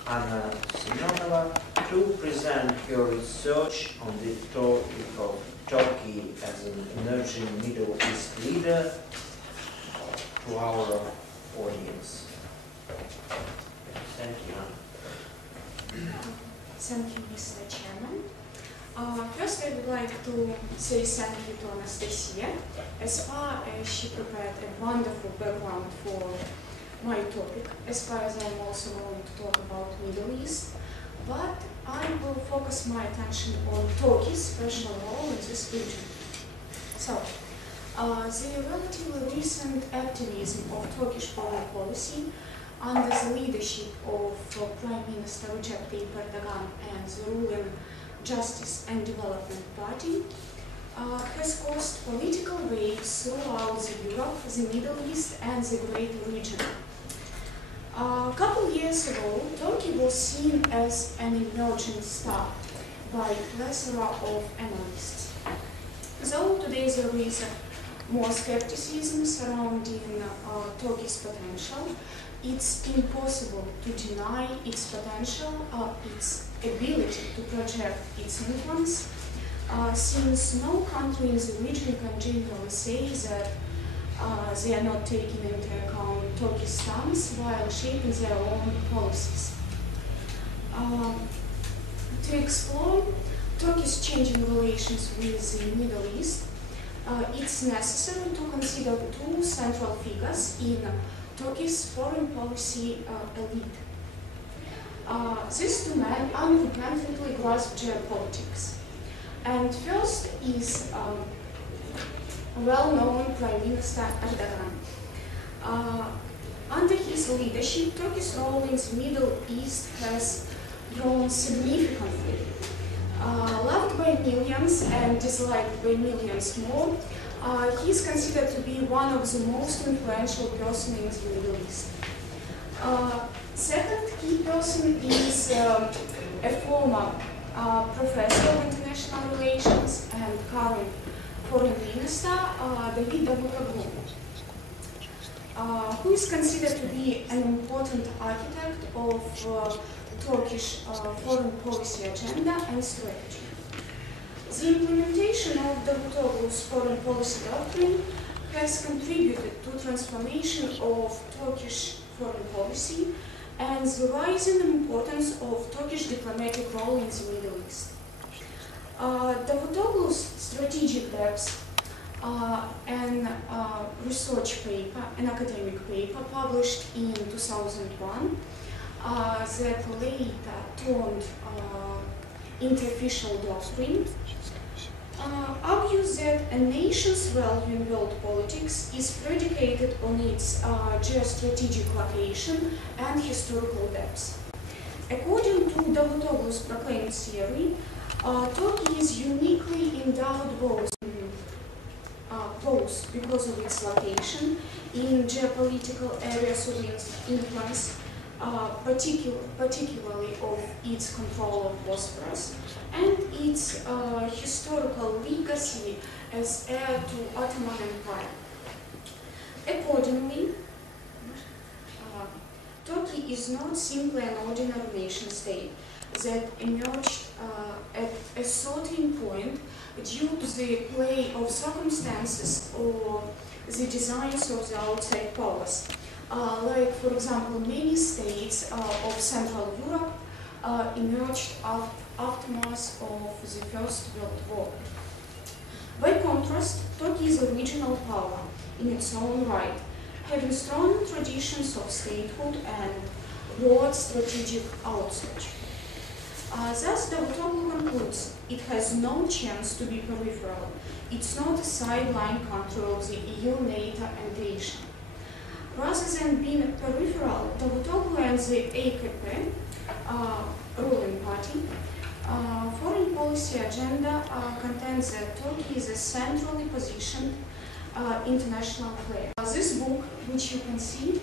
Anna Semenova to present her research on the topic of Turkey as an emerging Middle East leader to our audience. Thank you, Anna. Thank you, Mr. Chairman. First, I would like to say thank you to Anastasiya, as far as she prepared a wonderful background for my topic, as far as I'm also going to talk about Middle East. But I will focus my attention on Turkey's special role in this region. So, the relatively recent activism of Turkish foreign policy under the leadership of Prime Minister Recep Tayyip Erdogan and the ruling Justice and Development Party has caused political waves throughout Europe, the Middle East and the greater region. A couple years ago, Turkey was seen as an emerging star by a plethora of analysts. Though today there is more skepticism surrounding Turkey's potential, it's impossible to deny its potential, its ability to project its influence, since no country in the region can generally say that they are not taking into account Turkey's stance while shaping their own policies. To explore Turkey's changing relations with the Middle East, it's necessary to consider two central figures in Turkey's foreign policy elite. These two men independently grasp geopolitics. And first is well-known Prime Minister Erdogan. Under his leadership, Turkey's role in the Middle East has grown significantly. Loved by millions and disliked by millions more, he is considered to be one of the most influential persons in the Middle East. Second key person is a former professor of international relations and current foreign minister, David Davutoglu, who is considered to be an important architect of Turkish foreign policy agenda and strategy. The implementation of Davutoglu's foreign policy doctrine has contributed to transformation of Turkish foreign policy and the rising importance of Turkish diplomatic role in the Middle East. Davutoglu's strategic depth and research paper, an academic paper published in 2001 that later turned into official doctrine, argues that a nation's value in world politics is predicated on its geostrategic location and historical depth. According to Davutoglu's proclaimed theory, Turkey is uniquely endowed both because of its location in geopolitical areas of influence, particularly of its control of Bosphorus, and its historical legacy as heir to Ottoman Empire. Accordingly, Turkey is not simply an ordinary nation state that emerged at a certain point due to the play of circumstances or the designs of the outside powers. Like, for example, many states of Central Europe emerged aftermath of the First World War. By contrast, Turkey is a regional power in its own right, having strong traditions of statehood and broad strategic outreach. Thus, Davutoglu concludes it has no chance to be peripheral. It's not a sideline country of the EU, NATO, and Asia. Rather than being peripheral, Davutoglu and the AKP, ruling party, foreign policy agenda contends that Turkey is a centrally positioned international player. This book, which you can see,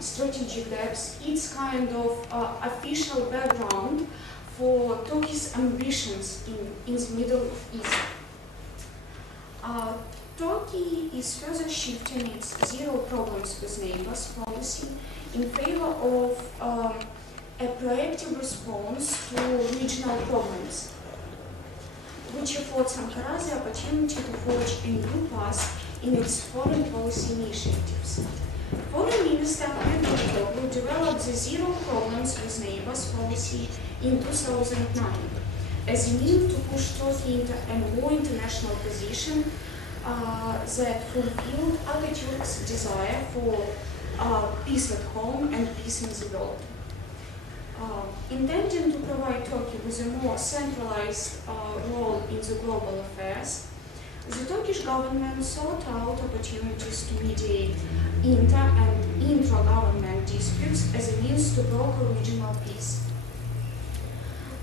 Strategic Depths, it's kind of official background for Turkey's ambitions in the Middle East. Turkey is further shifting its zero problems with neighbors policy in favor of a proactive response to regional problems, which affords Ankara the opportunity to forge a new path in its foreign policy initiatives. Foreign Minister Davutoglu developed the Zero Problems with Neighbors policy in 2009 as a means to push Turkey into a more international position that fulfilled Atatürk's desire for peace at home and peace in the world. Intending to provide Turkey with a more centralized role in the global affairs, the Turkish government sought out opportunities to mediate inter- and intra-government disputes as a means to broker regional peace.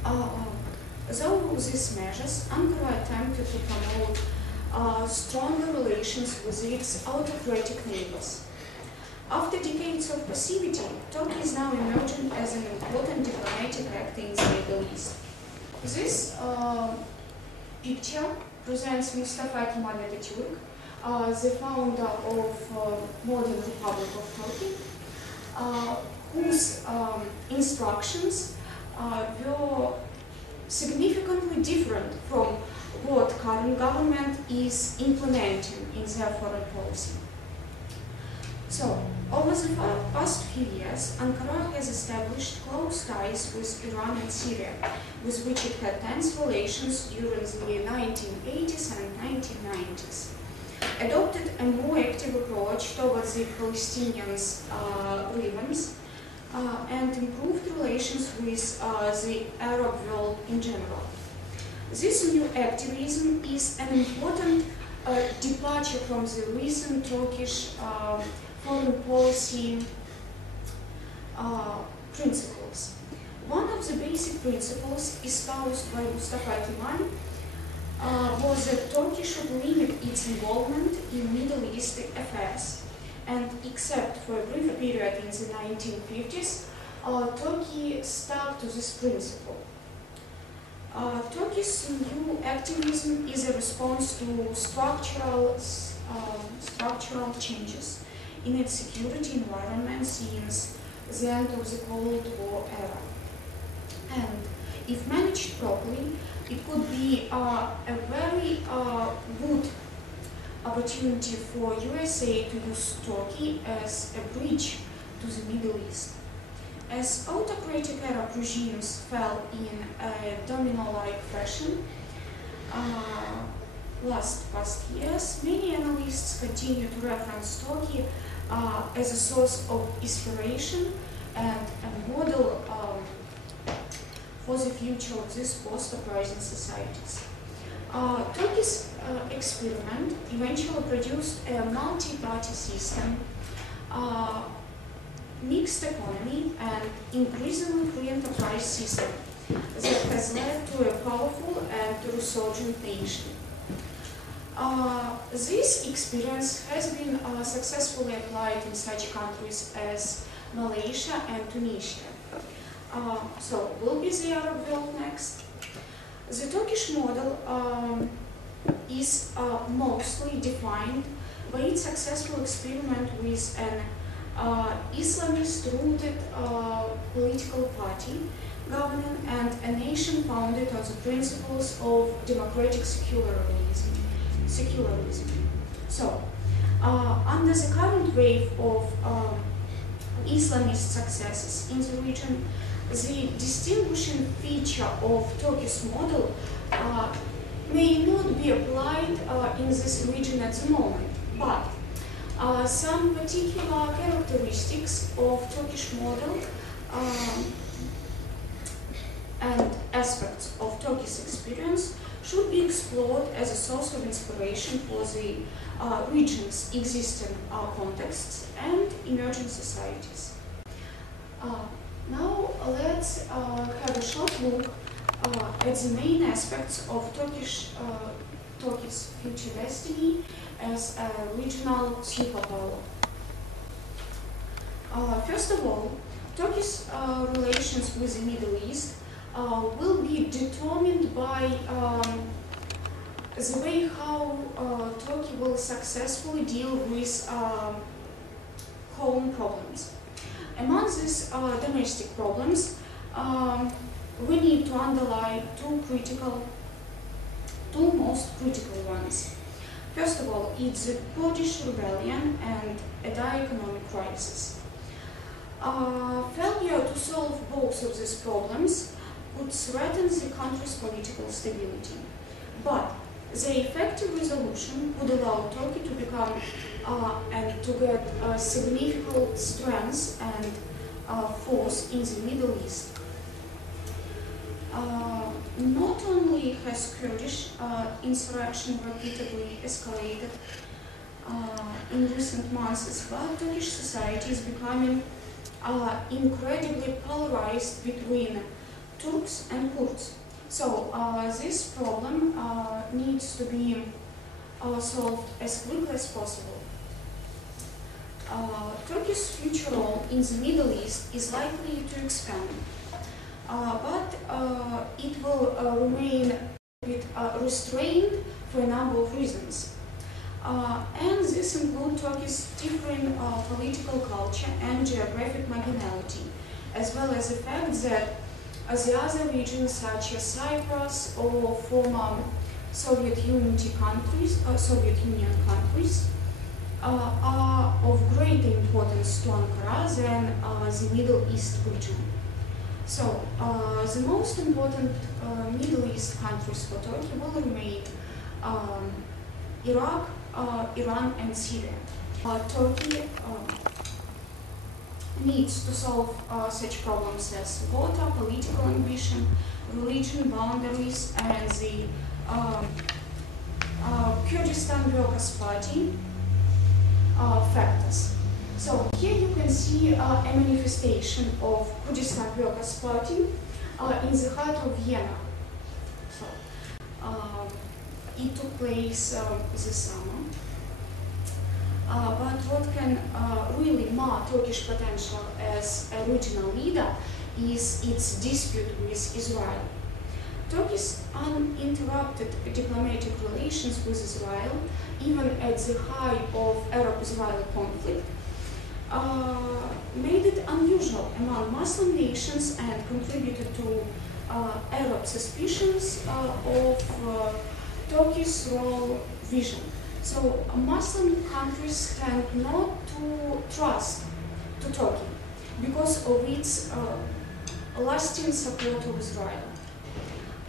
Though these measures, Ankara attempted to promote stronger relations with its autocratic neighbors. After decades of passivity, Turkey is now emerging as an important diplomatic actor in the Middle East. This picture presents Mustafa Kemal Atatürk, the founder of modern Republic of Turkey, whose instructions were significantly different from what current government is implementing in their foreign policy. So, over the past few years, Ankara has established close ties with Iran and Syria, with which it had tense relations during the 1980s and 1990s, adopted a more active approach towards the Palestinians' grievance, and improved relations with the Arab world in general. This new activism is an important departure from the recent Turkish foreign policy principles. One of the basic principles espoused by Mustafa Kemal was that Turkey should limit its involvement in Middle East affairs, and except for a brief period in the 1950s, Turkey stuck to this principle. Turkey's new activism is a response to structural changes in its security environment since the end of the Cold War era. And if managed properly, it could be a very good opportunity for USA to use Turkey as a bridge to the Middle East. As autocratic Arab regimes fell in a domino-like fashion past years, many analysts continue to reference Turkey as a source of inspiration and a model for the future of these post-uprising societies. Turkey's experiment eventually produced a multi-party system, mixed economy, and increasingly free enterprise system that has led to a powerful and resurgent nation. This experience has been successfully applied in such countries as Malaysia and Tunisia. So, will be the Arab world next? The Turkish model is mostly defined by its successful experiment with an Islamist-rooted political party governing and a nation founded on the principles of democratic secularism. So, under the current wave of Islamist successes in the region, the distinguishing feature of Turkey's model may not be applied in this region at the moment, but some particular characteristics of Turkish model and aspects of Turkey's experience should be explored as a source of inspiration for the region's existing contexts and emerging societies. Now let's have a short look at the main aspects of Turkey's future destiny as a regional superpower. First of all, Turkey's relations with the Middle East will be determined by the way how Turkey will successfully deal with home problems. Among these domestic problems, we need to underline two most critical ones. First of all, it's the Kurdish rebellion and a dire economic crisis. Failure to solve both of these problems would threaten the country's political stability. But the effective resolution would allow Turkey to become and to get significant strength and force in the Middle East. Not only has Kurdish insurrection repeatedly escalated in recent months, but Turkish society is becoming incredibly polarized between Turks and Kurds. So this problem needs to be solved as quickly as possible. Turkey's future role in the Middle East is likely to expand, but it will remain a bit restrained for a number of reasons. And this includes Turkey's differing political culture and geographic marginality, as well as the fact that the other regions such as Cyprus or former Soviet Union countries are of greater importance to Ankara than the Middle East region. So the most important Middle East countries for Turkey will remain Iraq, Iran and Syria. Turkey needs to solve such problems as water, political ambition, religion, boundaries, and the Kurdistan Workers' Party factors. So here you can see a manifestation of Kurdistan Workers' Party in the heart of Vienna. So, it took place this summer. But what can really mar Turkish potential as a regional leader is its dispute with Israel. Turkey's uninterrupted diplomatic relations with Israel, even at the height of Arab-Israeli conflict, made it unusual among Muslim nations and contributed to Arab suspicions of Turkey's role vision. So Muslim countries tend not to trust to Turkey because of its lasting support of Israel.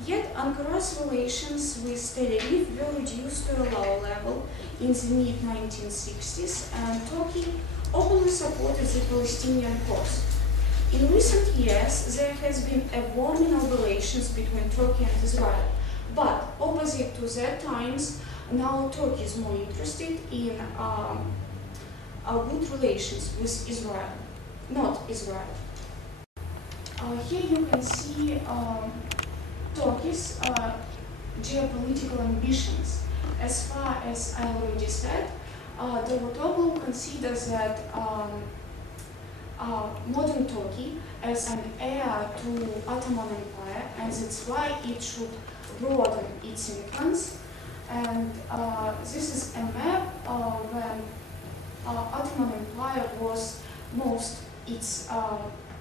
Yet Ankara's relations with Tel Aviv were reduced to a low level in the mid-1960s, and Turkey openly supported the Palestinian cause. In recent years, there has been a warming of relations between Turkey and Israel, but opposite to that times, now Turkey is more interested in good relations with Israel, not Israel. Here you can see Turkey's geopolitical ambitions. As far as I already said, Davutoglu considers that modern Turkey as an heir to Ottoman Empire, and that's why it should broaden its influence. And this is a map when Ottoman Empire was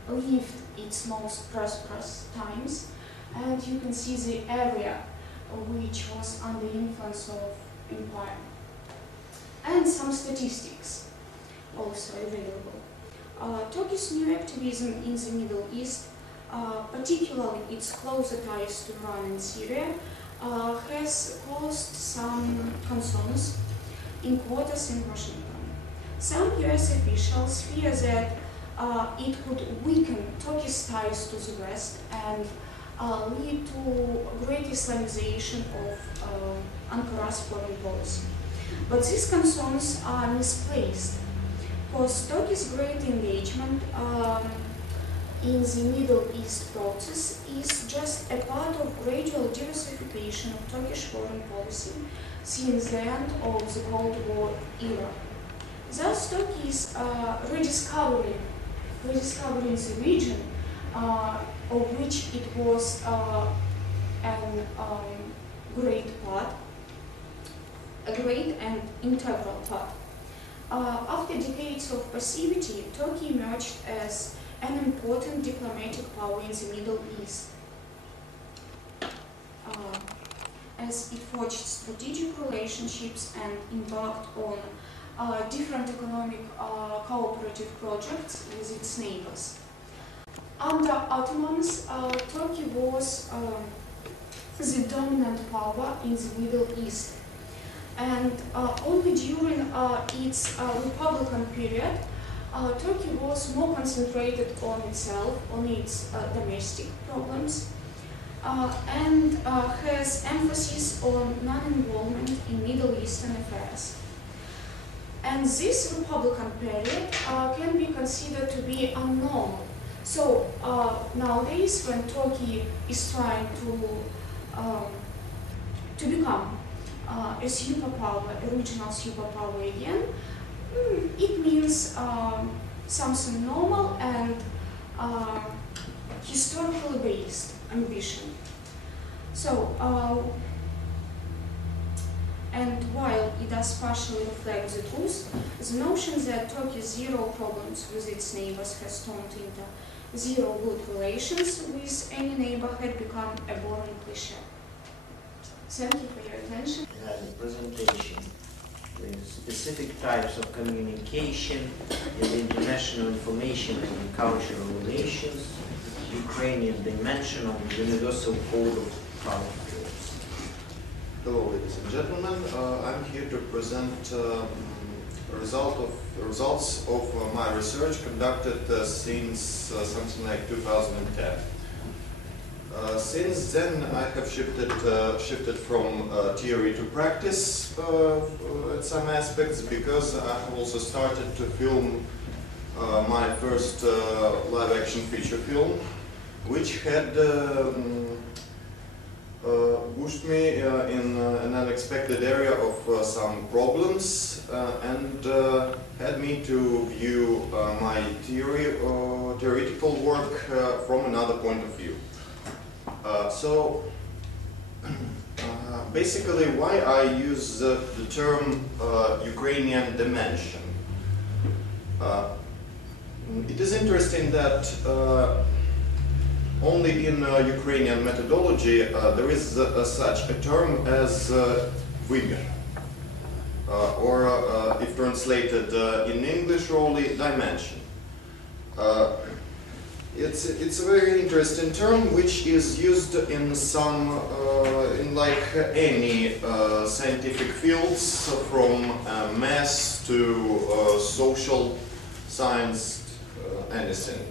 lived its most prosperous times, and you can see the area which was under influence of empire. And some statistics also available. Turkey's new activism in the Middle East particularly its closer ties to Iran and Syria, has caused some concerns in quarters in Washington. Some US officials fear that it could weaken Turkey's ties to the West and lead to great Islamization of Ankara's foreign policy. But these concerns are misplaced, because Turkey's great engagement in the Middle East process is just a part of gradual diversification of Turkish foreign policy since the end of the Cold War era. Thus, Turkey is rediscovering the region of which it was a great and integral part. After decades of passivity, Turkey emerged as an important diplomatic power in the Middle East, as it forged strategic relationships and embarked on different economic cooperative projects with its neighbors. Under Ottomans, Turkey was the dominant power in the Middle East, and only during its republican period, Turkey was more concentrated on itself, on its domestic problems, and has emphasis on non-involvement in Middle Eastern affairs. And this republican period can be considered to be abnormal. So nowadays, when Turkey is trying to become a superpower, a regional superpower again, it means something normal and historically based ambition. So, and while it does partially reflect the truth, the notion that Turkey's zero problems with its neighbors has turned into zero good relations with any neighbor had become a boring cliché. Thank you for your attention. The presentation with specific types of communication in international information and cultural relations, Ukrainian dimension of the Universal Code of Conflicts. Hello, ladies and gentlemen. I'm here to present results of my research conducted since something like 2010. Since then, I have shifted from theory to practice at some aspects, because I have also started to film my first live-action feature film, which had pushed me in an unexpected area of some problems and had me to view my theoretical work from another point of view. Basically, why I use the term Ukrainian dimension. It is interesting that only in Ukrainian methodology there is such a term as vymir, or if translated in English, only dimension. It's a very interesting term, which is used in some, in like any scientific fields, from math to social science, anything.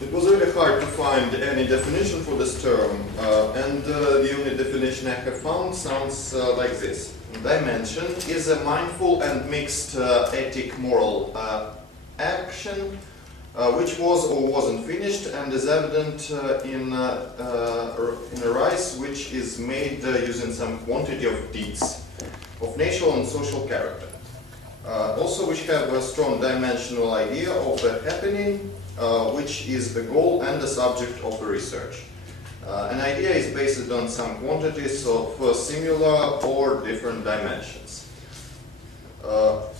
It was really hard to find any definition for this term, and the only definition I have found sounds like this. Dimension is a mindful and mixed ethic moral action which was or wasn't finished and is evident in a rise which is made using some quantity of deeds of national and social character. Also which have a strong dimensional idea of a happening which is the goal and the subject of the research. An idea is based on some quantities of similar or different dimensions.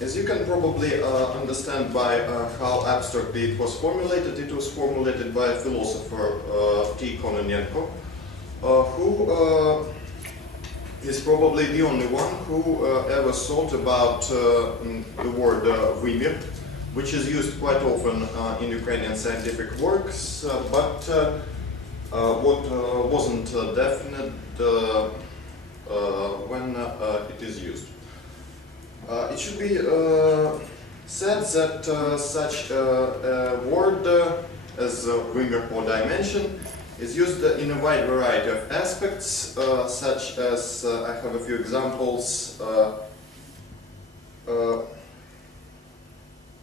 As you can probably understand by how abstractly it was formulated by a philosopher, T. Kononenko, who is probably the only one who ever thought about the word vymir which is used quite often in Ukrainian scientific works, but what wasn't definite when it is used. It should be said that such a word as ringer or dimension is used in a wide variety of aspects, such as, I have a few examples,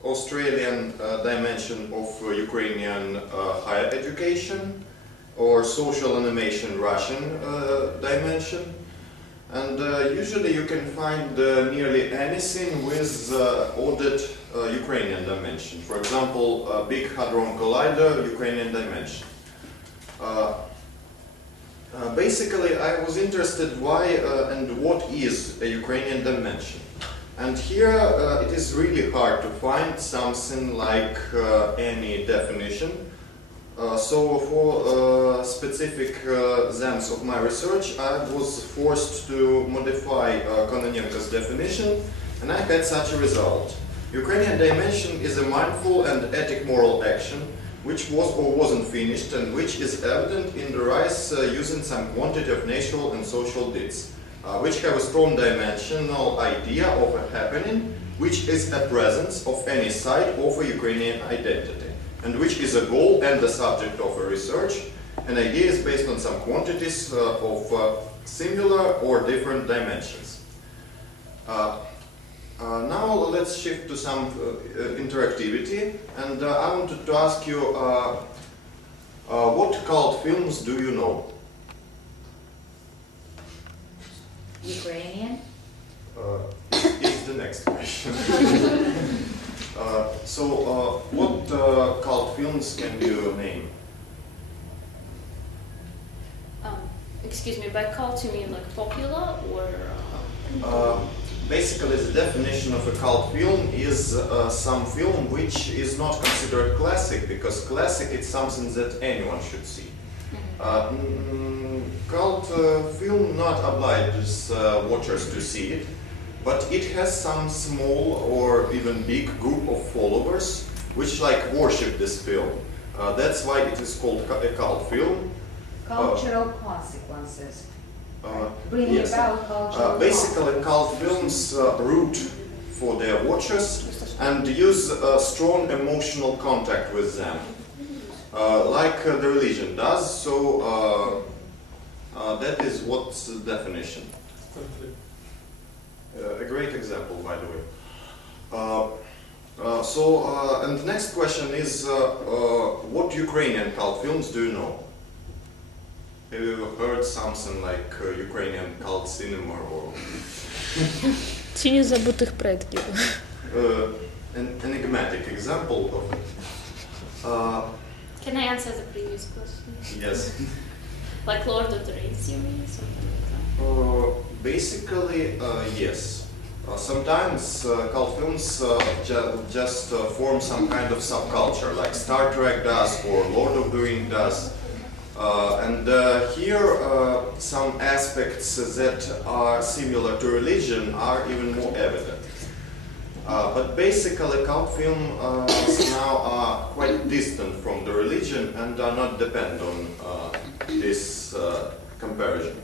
Australian dimension of Ukrainian higher education, or social animation Russian dimension. And usually you can find nearly anything with ordered Ukrainian dimension. For example, Big Hadron Collider, Ukrainian dimension. Basically, I was interested why and what is a Ukrainian dimension. And here it is really hard to find something like any definition. So for specific themes of my research, I was forced to modify Kononenko's definition, and I had such a result. Ukrainian dimension is a mindful and ethic moral action which was or wasn't finished and which is evident in the rise using some quantity of natural and social deeds, which have a strong dimensional idea of a happening, which is a presence of any side of a Ukrainian identity, and which is a goal and the subject of a research. An idea is based on some quantities of similar or different dimensions. Now let's shift to some interactivity, and I wanted to ask you what cult films do you know? Ukrainian? Is the next question. What cult films can you name? Excuse me, by cult you mean like popular or? Basically, the definition of a cult film is some film which is not considered classic, because classic is something that anyone should see. Cult film not obliges watchers to see it, but it has some small or even big group of followers which like worship this film. That's why it is called a cult film. Cultural consequences. Bringing Yes. about cultural Basically, cult films root for their watchers and use strong emotional contact with them, like the religion does. So that is what's the definition. A great example, by the way. And the next question is, what Ukrainian cult films do you know? Have you heard something like Ukrainian cult cinema or Тіні забутих предків. An enigmatic example of it? Can I answer the previous question? Yes. Like Lord of the Rings, you mean? Something like that? Basically, yes. Sometimes cult films just form some kind of subculture, like Star Trek does or Lord of the Rings does. And here some aspects that are similar to religion are even more evident. But basically cult films now are quite distant from the religion and are not dependent on this comparison.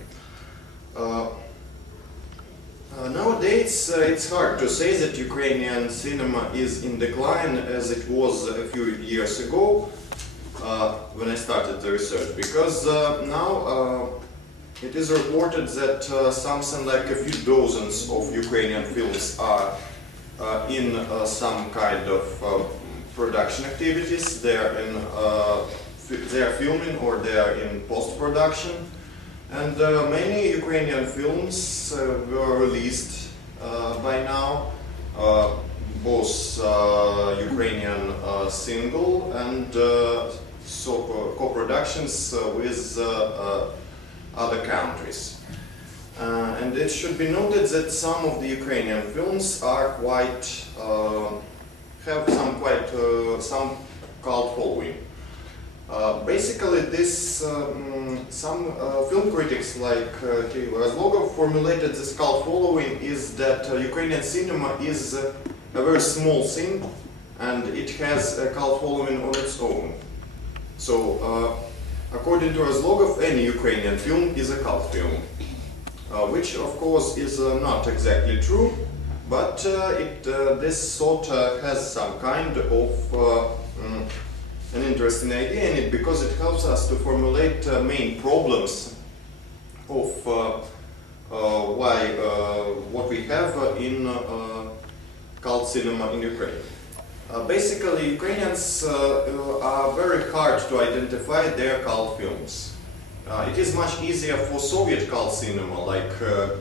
Nowadays it's hard to say that Ukrainian cinema is in decline as it was a few years ago. When I started the research, because now it is reported that something like a few dozens of Ukrainian films are in some kind of production activities. They are filming or they are in post-production, and many Ukrainian films were released by now. Both Ukrainian single and co-productions with other countries. And it should be noted that some of the Ukrainian films are quite have some cult following. Basically, this some film critics like Yaroslav formulated this cult following is that Ukrainian cinema is a very small thing, and it has a cult following on its own. So, according to Yaroslav, any Ukrainian film is a cult film, which of course is not exactly true, but this thought has some kind of an interesting idea in it, because it helps us to formulate main problems of what we have in cult cinema in Ukraine. Basically, Ukrainians are very hard to identify their cult films. It is much easier for Soviet cult cinema, like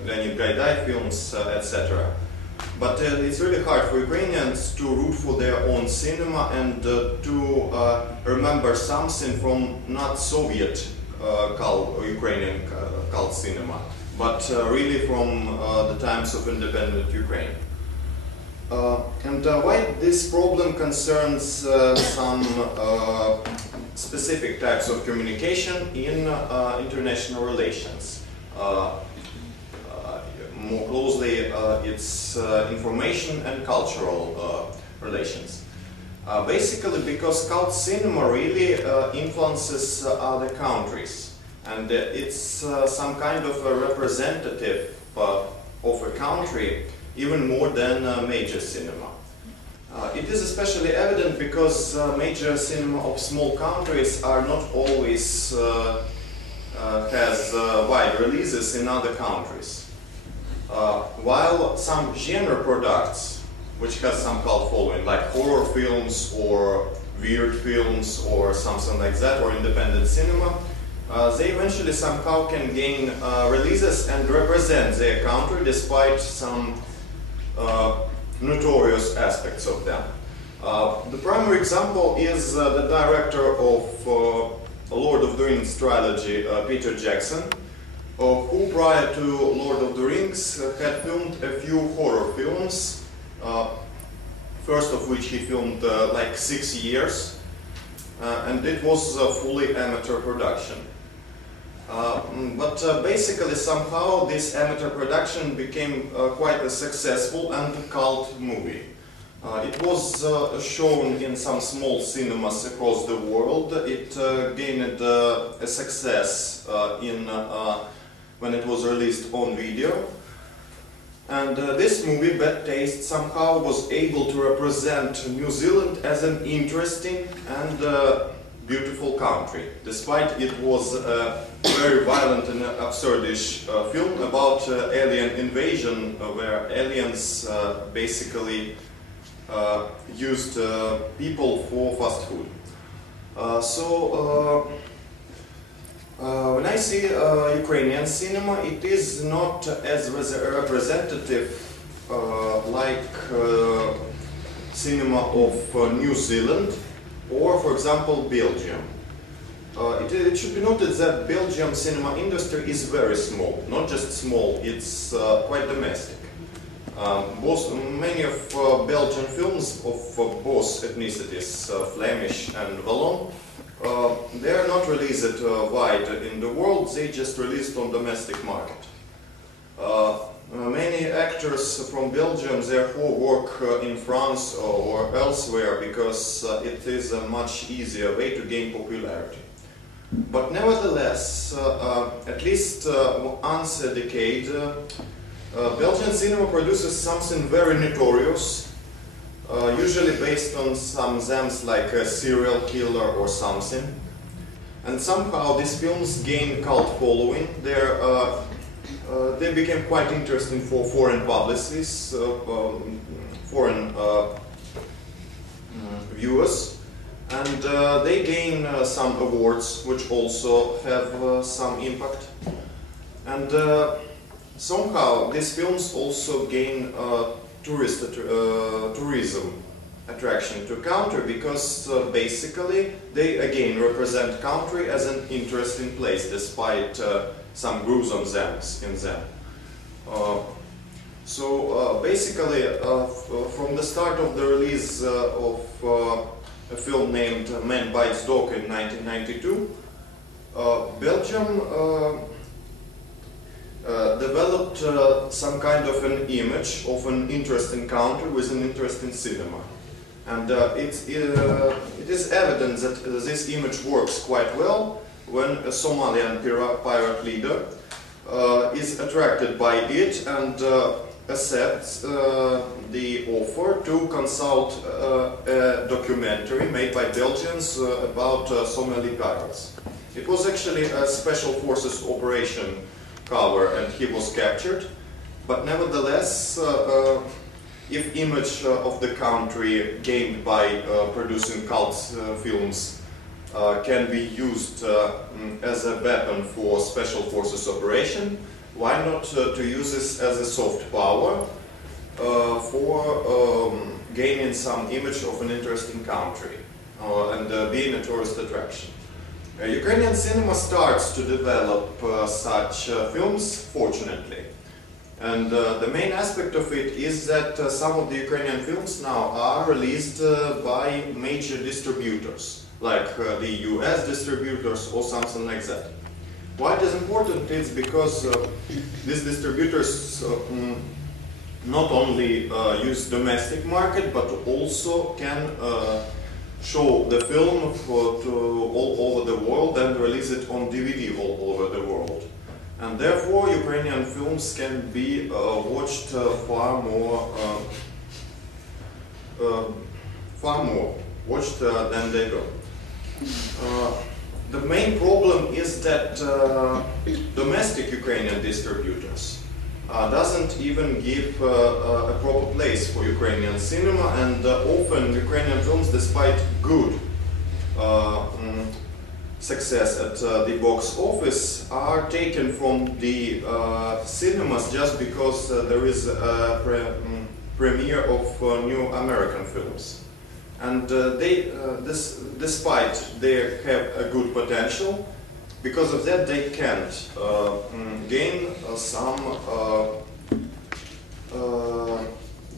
Leonid Gaidai films, etc. But it's really hard for Ukrainians to root for their own cinema and to remember something from not Soviet Ukrainian cult cinema, but really from the times of independent Ukraine. And why this problem concerns some specific types of communication in international relations. More closely, it's information and cultural relations. Basically, because cult cinema really influences other countries, and it's some kind of a representative of a country, even more than major cinema. It is especially evident because major cinema of small countries are not always has wide releases in other countries. While some genre products, which has some cult following, like horror films or weird films or something like that, or independent cinema, they eventually somehow can gain releases and represent their country despite some notorious aspects of them. The primary example is the director of Lord of the Rings trilogy, Peter Jackson, who prior to Lord of the Rings had filmed a few horror films, first of which he filmed like 6 years, and it was a fully amateur production. But basically somehow this amateur production became quite a successful and cult movie. It was shown in some small cinemas across the world. It gained a success when it was released on video. And this movie, Bad Taste, somehow was able to represent New Zealand as an interesting and beautiful country, despite it was a very violent and absurdish film about alien invasion, where aliens basically used people for fast food. When I see Ukrainian cinema, it is not as representative like cinema of New Zealand or, for example, Belgium. It should be noted that Belgium cinema industry is very small. Not just small, it's quite domestic. Many of Belgian films of both ethnicities, Flemish and Wallon, they are not released wide in the world, they just released on domestic market. Many actors from Belgium therefore work in France or elsewhere because it is a much easier way to gain popularity. But nevertheless, at least once a decade, Belgian cinema produces something very notorious, usually based on some themes like a serial killer or something. And somehow these films gain cult following. They became quite interesting for foreign publicists, foreign viewers. And they gain some awards, which also have some impact. And somehow these films also gain tourism attraction to country, because basically they again represent country as an interesting place despite some gruesome themes in them. Basically from the start of the release of a film named Man Bites Dog in 1992, Belgium developed some kind of an image of an interesting country with an interesting cinema. And it is evident that this image works quite well when a Somalian pirate leader is attracted by it and accepts the offer to consult a documentary made by Belgians about Somali pirates. It was actually a special forces operation cover and he was captured, but nevertheless, if image of the country gained by producing cult films can be used as a weapon for special forces operation, why not to use this as a soft power for gaining some image of an interesting country and being a tourist attraction. Ukrainian cinema starts to develop such films, fortunately. And the main aspect of it is that some of the Ukrainian films now are released by major distributors, like the US distributors or something like that. Why it is important is because these distributors not only use domestic market, but also can show the film to all over the world and release it on DVD all over the world. And therefore, Ukrainian films can be watched far more watched than they go. The main problem is that domestic Ukrainian distributors doesn't even give a proper place for Ukrainian cinema, and often Ukrainian films, despite good success at the box office, are taken from the cinemas just because there is a premiere of new American films. And despite they have a good potential, because of that they can't gain some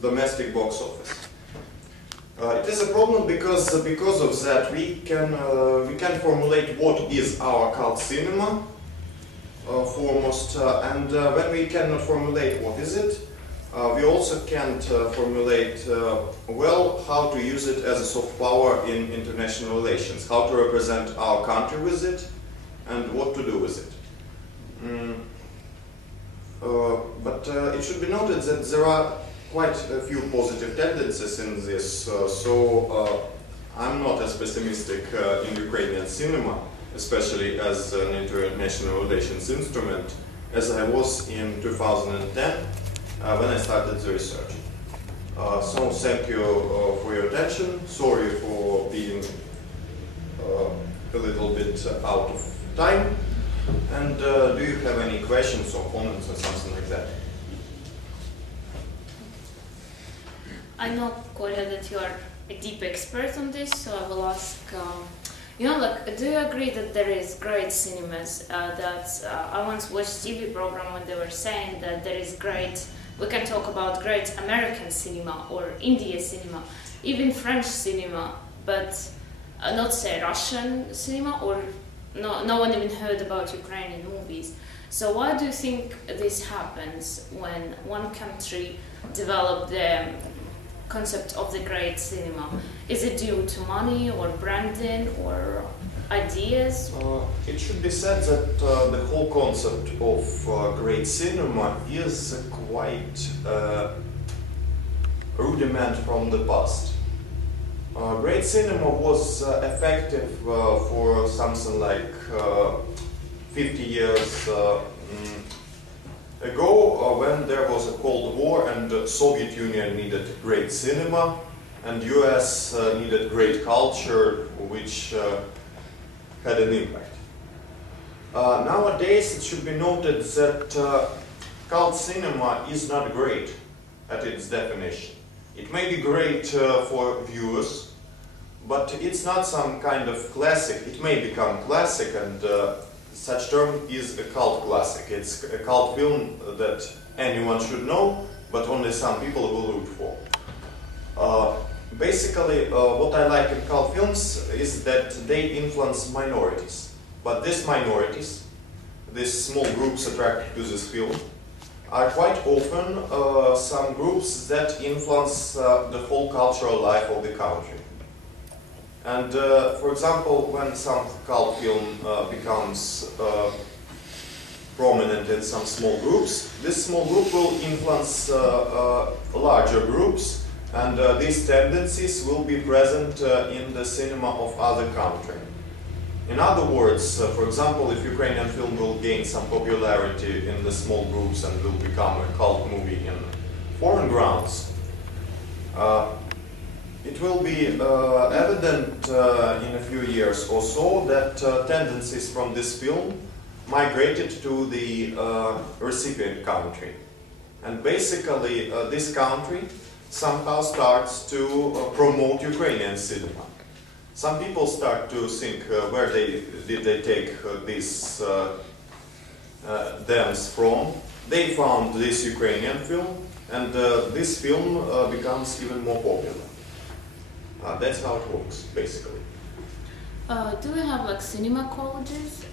domestic box office. It is a problem because of that we can formulate what is our cult cinema foremost, and when we cannot formulate what is it, we also can't formulate well how to use it as a soft power in international relations, how to represent our country with it, and what to do with it. But it should be noted that there are quite a few positive tendencies in this, so I'm not as pessimistic in Ukrainian cinema, especially as an international relations instrument, as I was in 2010 when I started the research. So thank you for your attention. Sorry for being a little bit out of time. And do you have any questions or comments or something like that? I know, Kolya, that you are a deep expert on this, so I will ask, you know, like, do you agree that there is great cinemas? I once watched TV program when they were saying that there is great, we can talk about great American cinema or Indian cinema, even French cinema, but not say Russian cinema, or no one even heard about Ukrainian movies. So why do you think this happens when one country developed the concept of the great cinema? Is it due to money or branding or ideas? It should be said that the whole concept of great cinema is quite rudiment from the past. Great cinema was effective for something like 50 years ago, when there was a Cold War and the Soviet Union needed great cinema and US needed great culture, which had an impact. Nowadays it should be noted that cult cinema is not great at its definition. It may be great for viewers, but it's not some kind of classic. It may become classic, and such term is a cult classic. It's a cult film that anyone should know, but only some people will root for. Basically, what I like in cult films is that they influence minorities. But these minorities, these small groups attracted to this film, are quite often some groups that influence the whole cultural life of the country. And for example, when some cult film becomes prominent in some small groups, this small group will influence larger groups, and these tendencies will be present in the cinema of other countries. In other words, for example, if Ukrainian film will gain some popularity in the small groups and will become a cult movie in foreign grounds, it will be evident in a few years or so that tendencies from this film migrated to the recipient country. And basically, this country somehow starts to promote Ukrainian cinema. Some people start to think where did they take this dance from. They found this Ukrainian film, and this film becomes even more popular. That's how it works, basically. Do we have like cinema colleges,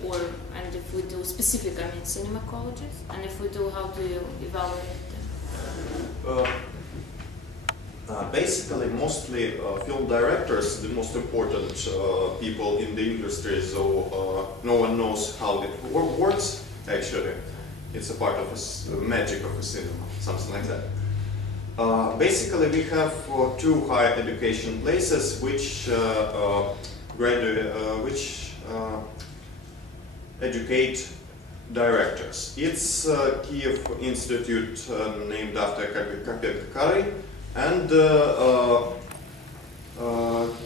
and if we do specific, cinema colleges, and if we do, how do you evaluate them? Basically, mostly film directors, the most important people in the industry, so no one knows how it works, actually. It's a part of the magic of a cinema, something like that. Basically, we have two higher education places which educate directors. It's Kiev Institute named after Karpenko-Karry, and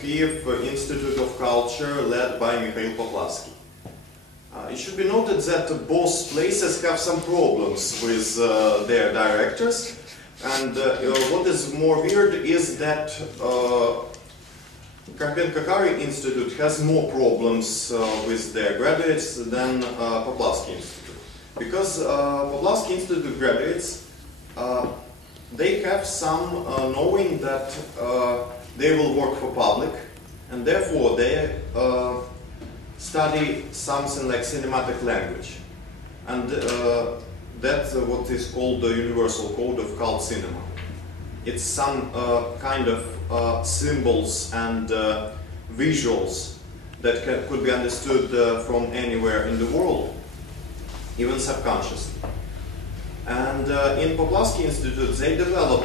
Kiev Institute of Culture led by Mikhail Poplavsky. It should be noted that both places have some problems with their directors, and what is more weird is that Karpenko-Karry Institute has more problems with their graduates than Poplavsky Institute. Because Poplavsky Institute graduates, they have some knowing that they will work for public, and therefore they study something like cinematic language. And that's what is called the universal code of cult cinema. It's some kind of symbols and visuals that could be understood from anywhere in the world, even subconsciously. And in Poplavsky Institute, they develop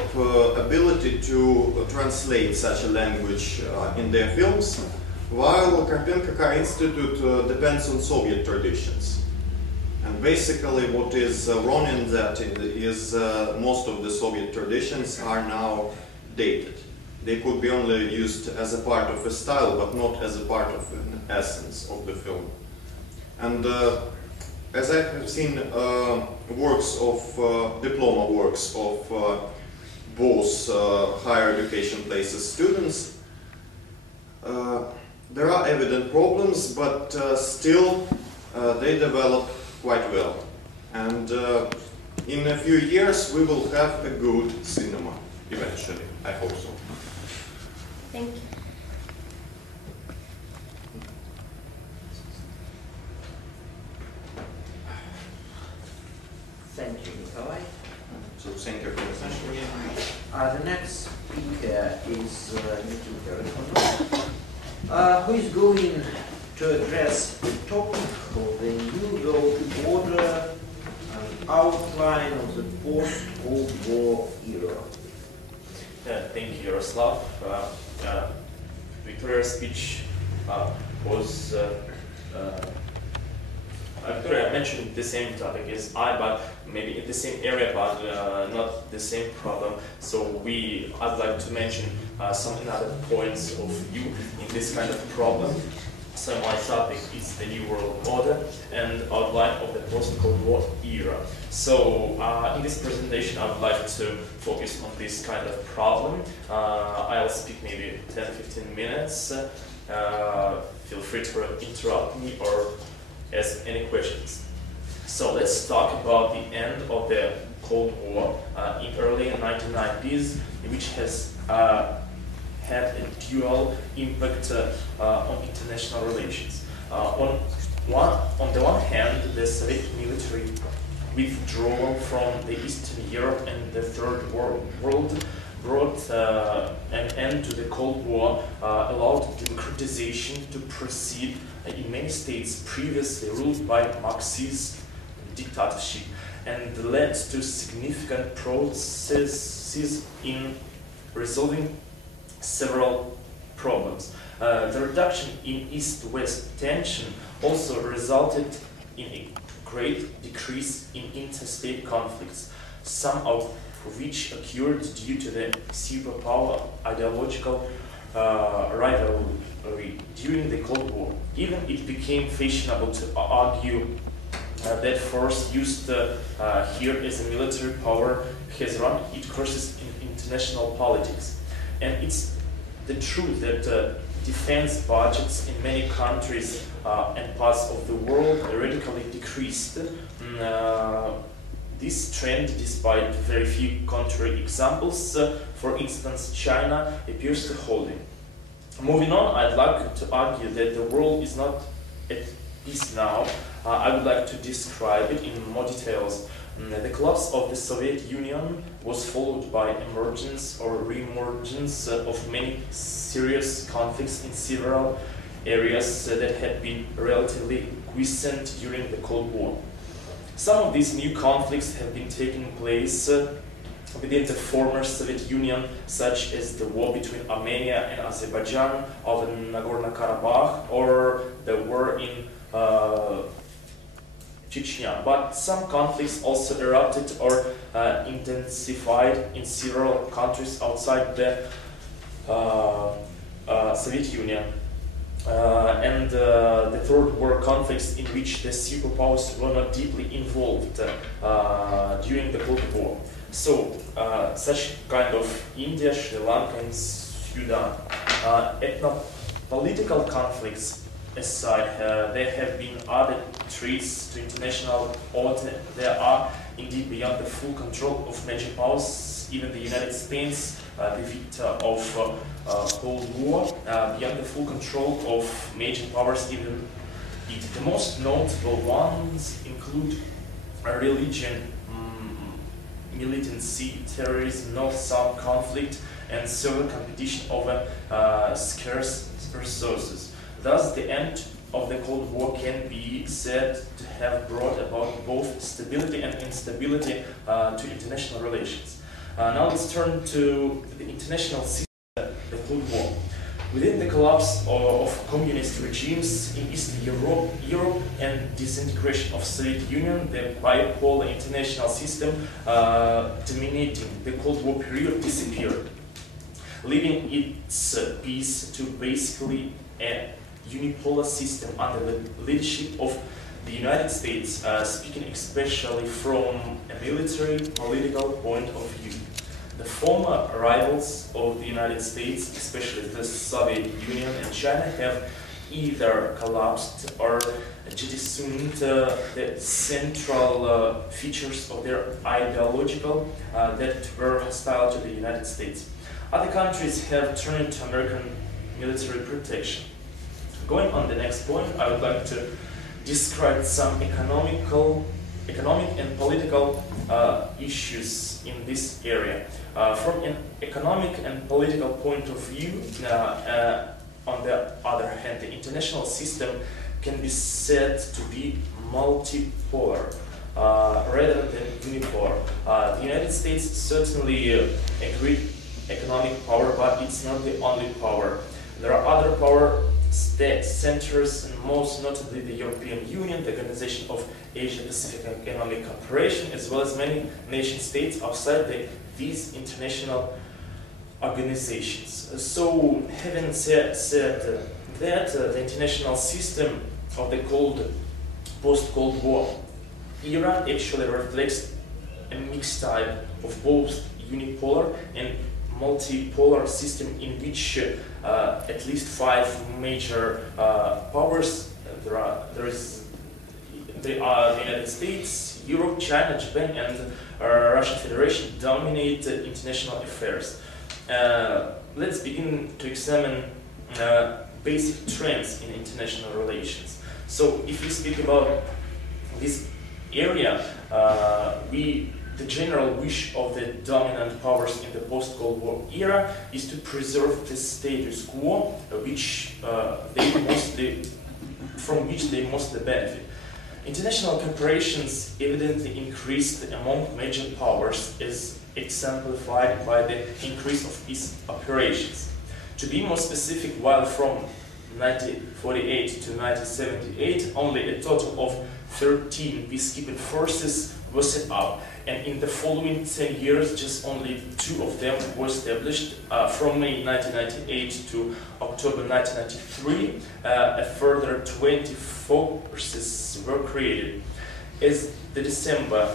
ability to translate such a language in their films, while Karpenko-Karry Institute depends on Soviet traditions. And basically what is wrong in that is most of the Soviet traditions are now dated. They could be only used as a part of a style, but not as a part of an essence of the film. And as I have seen works of, diploma works of both higher education places students, there are evident problems, but still they develop quite well. And in a few years we will have a good cinema, eventually. I hope so. Thank you. Thank you, Nikolai. So thank you for the session. The next speaker is Rykunov, who is going to address the topic of the new world order and outline of the post-Cold War era. Thank you, Yaroslav. Victoria's speech was Victoriya mentioned the same topic as I, but maybe in the same area, but not the same problem. So I'd like to mention some other points of view in this kind of problem. So my topic is the New World Order and outline of the post-Cold War era. So in this presentation I would like to focus on this kind of problem. I'll speak maybe 10-15 minutes. Feel free to interrupt me or ask any questions. So let's talk about the end of the Cold War in early 1990s, which has had a dual impact on international relations. On the one hand, the Soviet military withdrawal from the Eastern Europe and the Third World brought an end to the Cold War, allowed democratization to proceed in many states previously ruled by Marxist dictatorship, and led to significant processes in resolving several problems. The reduction in East-West tension also resulted in a great decrease in interstate conflicts, some of which occurred due to the superpower ideological rivalry during the Cold War. Even it became fashionable to argue that force used here as a military power has run its courses in international politics. And it's the truth that defense budgets in many countries and parts of the world radically decreased. This trend, despite very few contrary examples, for instance China, appears to hold it. Moving on, I'd like to argue that the world is not at peace now. I would like to describe it in more details. The collapse of the Soviet Union was followed by emergence or re-emergence of many serious conflicts in several areas that had been relatively quiescent during the Cold War. Some of these new conflicts have been taking place within the former Soviet Union, such as the war between Armenia and Azerbaijan over Nagorno-Karabakh, or the war in Chechen. But some conflicts also erupted or intensified in several countries outside the Soviet Union. And the Third World conflicts in which the superpowers were not deeply involved during the Cold War. So, such kind of India, Sri Lanka and Sudan. Ethno-political conflicts aside, there have been other threats to international order. There are indeed beyond the full control of major powers, even the United States, the victor of Cold War, beyond the full control of major powers, even it. The most notable ones include religion, militancy, terrorism, North-South conflict, and severe competition over scarce resources. Thus, the end of the Cold War can be said to have brought about both stability and instability to international relations. Now let's turn to the international system, the Cold War. Within the collapse of communist regimes in Eastern Europe and disintegration of Soviet Union, the bipolar international system dominating the Cold War period disappeared, leaving its peace to basically a unipolar system under the leadership of the United States, speaking especially from a military political point of view. The former rivals of the United States, especially the Soviet Union and China, have either collapsed or jettisoned the central features of their ideological that were hostile to the United States. Other countries have turned to American military protection. Going on the next point, I would like to describe some economic and political issues in this area. From an economic and political point of view, on the other hand, the international system can be said to be multipolar rather than unipolar. The United States certainly a great economic power, but it's not the only power. There are other power centers, and most notably the European Union, the Organization of Asia-Pacific Economic Cooperation, as well as many nation-states outside these international organizations. So, having said that, the international system of the post-Cold War era actually reflects a mixed type of both unipolar and multipolar system in which at least 5 major powers, there are the United States, Europe, China, Japan, and Russian Federation dominate international affairs. Let's begin to examine basic trends in international relations. So, if we speak about these area, the general wish of the dominant powers in the post-Cold War era is to preserve the status quo, from which they mostly benefit. International cooperations evidently increased among major powers, as exemplified by the increase of peace operations. To be more specific, while from 1948 to 1978, only a total of 13 peacekeeping forces were set up, and in the following 10 years, just only 2 of them were established. From May 1998 to October 1993, a further 20 forces were created. As the December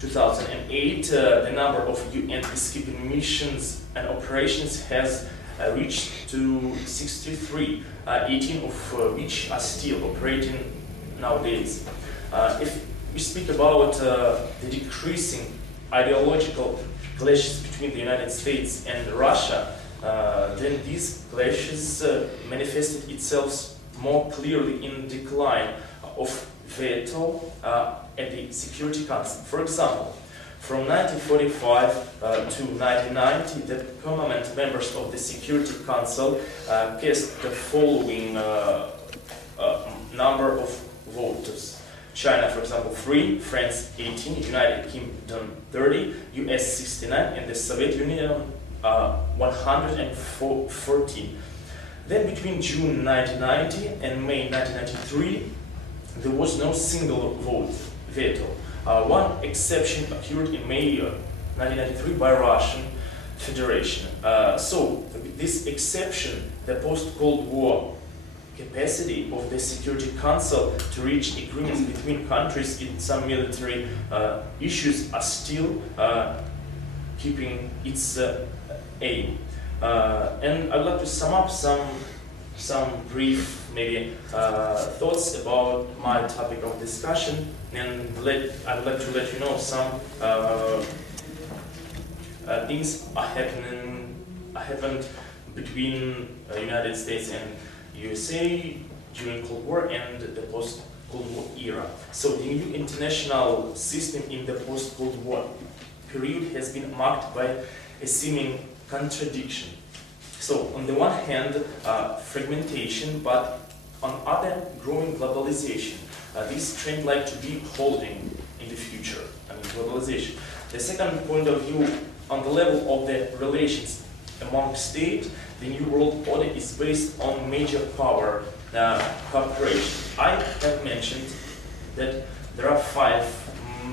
2008, the number of UN peacekeeping missions and operations has reached to 63, 18 of which are still operating nowadays. If we speak about the decreasing ideological clashes between the United States and Russia, then these clashes manifested itself more clearly in decline of veto at the Security Council. For example, from 1945 to 1990, the permanent members of the Security Council cast the following number of voters. China, for example, 3, France 18, United Kingdom 30, US 69, and the Soviet Union 114. Then between June 1990 and May 1993, there was no single veto. One exception occurred in May 1993 by Russian Federation. So, with this exception, the post-Cold War capacity of the Security Council to reach agreements between countries in some military issues are still keeping its aim. And I'd like to sum up some brief, maybe, thoughts about my topic of discussion, and I'd like to let you know some things are happened between United States and USA during Cold War and the post-Cold War era. So the new international system in the post-Cold War period has been marked by a seeming contradiction. So on the one hand, fragmentation, but on other, growing globalization. This trend like to be holding in the future, globalization. The second point of view, on the level of the relations among states, the New World Order is based on major power cooperation. I have mentioned that there are 5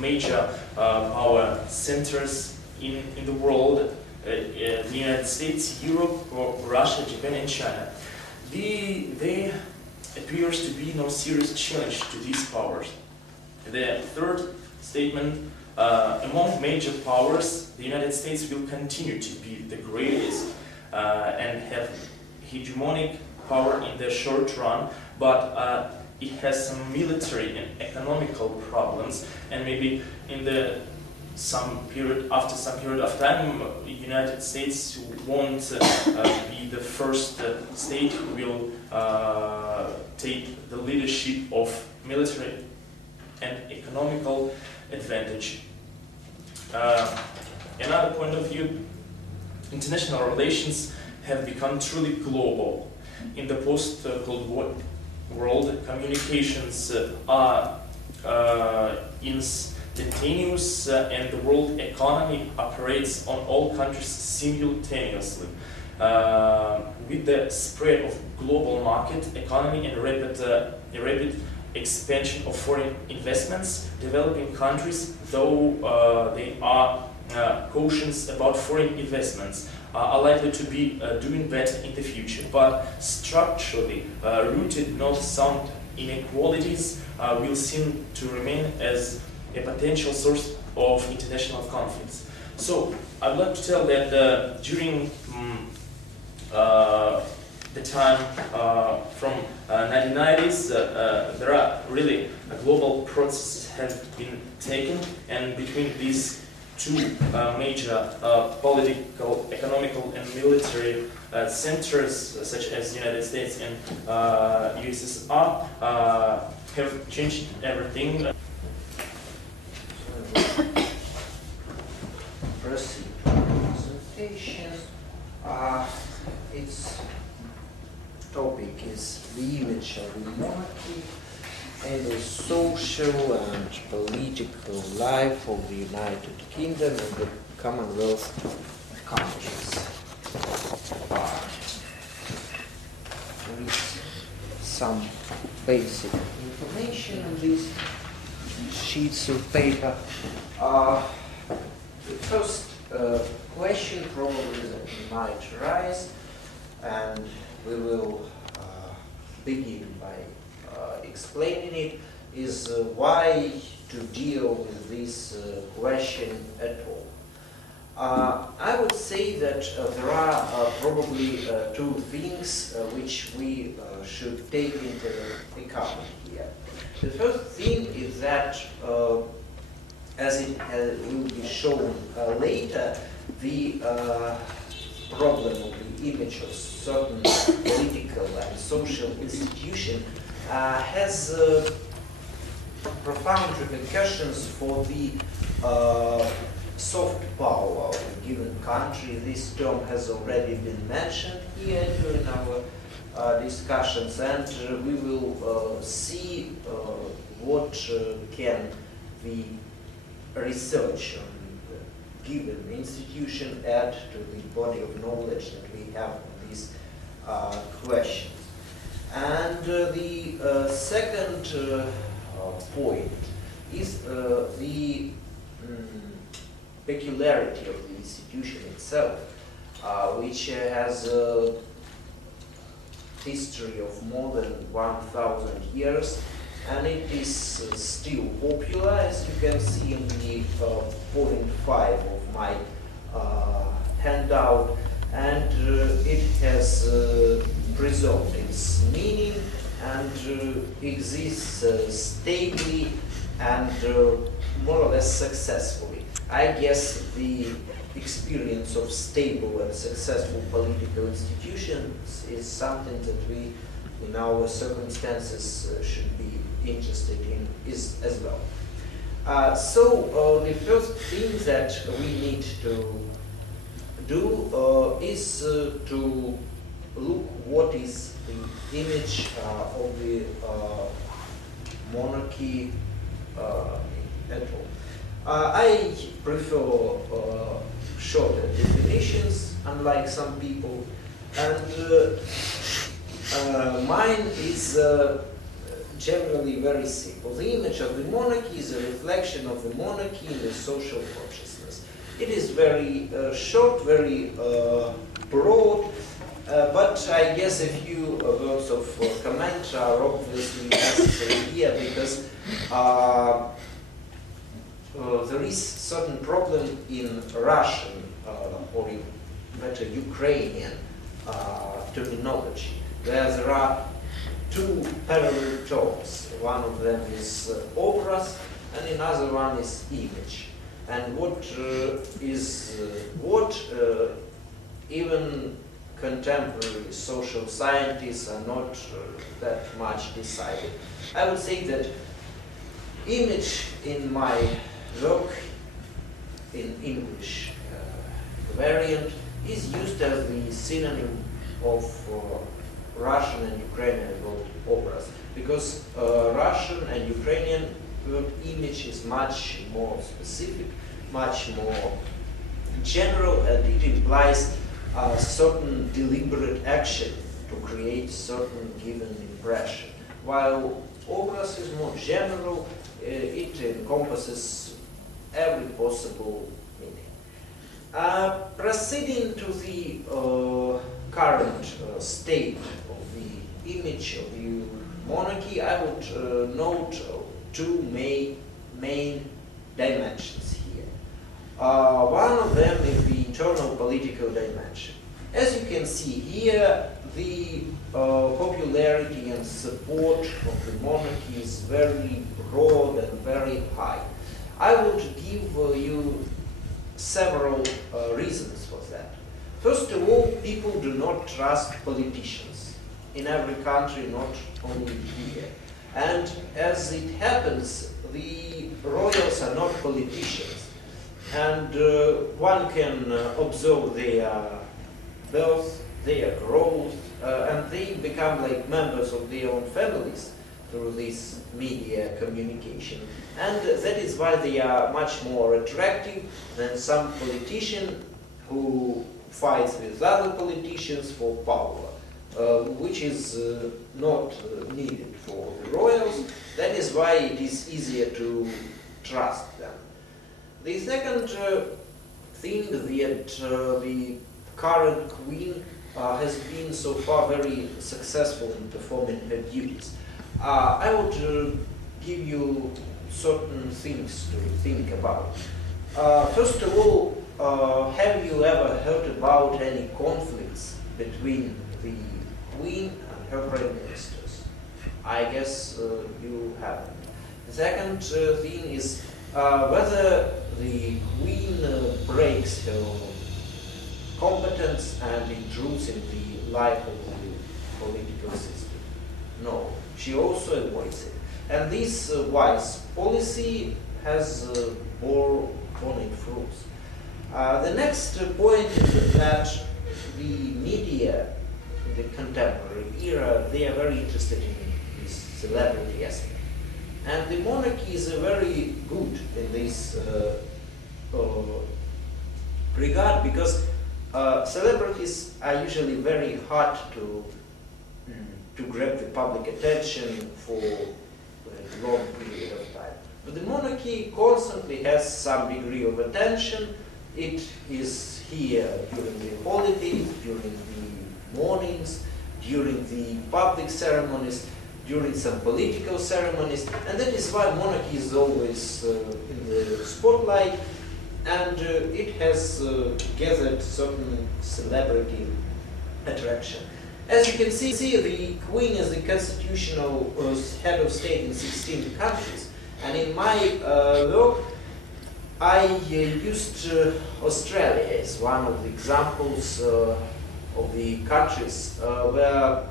major power centers in the world: the United States, Europe, Russia, Japan, and China. There appears to be no serious challenge to these powers. The third statement, among major powers, the United States will continue to be the greatest and have hegemonic power in the short run, but it has some military and economical problems, and maybe in after some period of time, the United States won't be the first state who will take the leadership of military and economical advantage. Another point of view, international relations have become truly global. In the post-Cold War world, communications are instantaneous, and the world economy operates on all countries simultaneously. With the spread of global market economy and rapid expansion of foreign investments, developing countries, though they are cautious about foreign investments, are likely to be doing better in the future. But structurally rooted north-south inequalities will seem to remain as a potential source of international conflicts. So I'd like to tell that during the time from 1990s, there are really global processes have been taken, and between these 2 major political, economical, and military centers, such as the United States and USSR, have changed everything. presentation. Its topic is the image of the monarchy and the social and political life of the United Kingdom and the Commonwealth countries. There is some basic information on these sheets of paper. The first question probably that might arise, and we will begin by explaining it, is why to deal with this question at all. I would say that there are probably two things which we should take into account here. The first thing is that, as it will be shown later, the problem of the image of certain political and social institution has profound repercussions for the soft power of a given country. This term has already been mentioned here during our discussions, and we will see what can the research on the given institution add to the body of knowledge that we have on these questions. And the second point is the peculiarity of the institution itself, which has a history of more than 1,000 years, and it is still popular, as you can see in the point 5 of my handout, and it has preserved its meaning and exists stably and more or less successfully. I guess the experience of stable and successful political institutions is something that we, in our circumstances, should be interested in as well. So the first thing that we need to do is to look what is the image of the monarchy at all. I prefer shorter definitions, unlike some people, and mine is generally very simple. The image of the monarchy is a reflection of the monarchy in the social consciousness. It is very short, very broad, but I guess a few words of comment are obviously necessary here, because there is certain problem in Russian or in better Ukrainian terminology, where there are two parallel terms. One of them is obraz, and another one is image. And what is what even contemporary social scientists are not that much decided. I would say that image in my work in English variant is used as the synonym of Russian and Ukrainian word obraz, because Russian and Ukrainian word image is much more specific, much more general, and it implies a certain deliberate action to create certain given impression. While obraz is more general, it encompasses every possible meaning. Proceeding to the current state of the image of the monarchy, I would note two main dimensions here. One of them is the internal political dimension. As you can see here, the popularity and support of the monarchy is very broad and very high. I would give you several reasons for that. First of all, people do not trust politicians in every country, not only here. And as it happens, the royals are not politicians. and one can observe their birth, their growth, and they become like members of their own families through this media communication. And that is why they are much more attractive than some politician who fights with other politicians for power, which is not needed for the royals. That is why it is easier to trust them. The second thing that the current queen has been so far very successful in performing her duties. I would give you certain things to think about. First of all, have you ever heard about any conflicts between the queen and her prime ministers? I guess you haven't. The second thing is whether the queen breaks her competence and intrudes in the life of the political system. No, she also avoids it. And this wise policy has borne its fruits. The next point is that the media in the contemporary era, they are very interested in this celebrity aspect. And the monarchy is very good in this regard, because celebrities are usually very hard to grab the public attention for a long period of time. But the monarchy constantly has some degree of attention. It is here during the holidays, during the mornings, during the public ceremonies, during some political ceremonies, and that is why monarchy is always in the spotlight, and it has gathered certain celebrity attraction. As you can see, the queen is the constitutional head of state in 16 countries, and in my work I used Australia as one of the examples of the countries where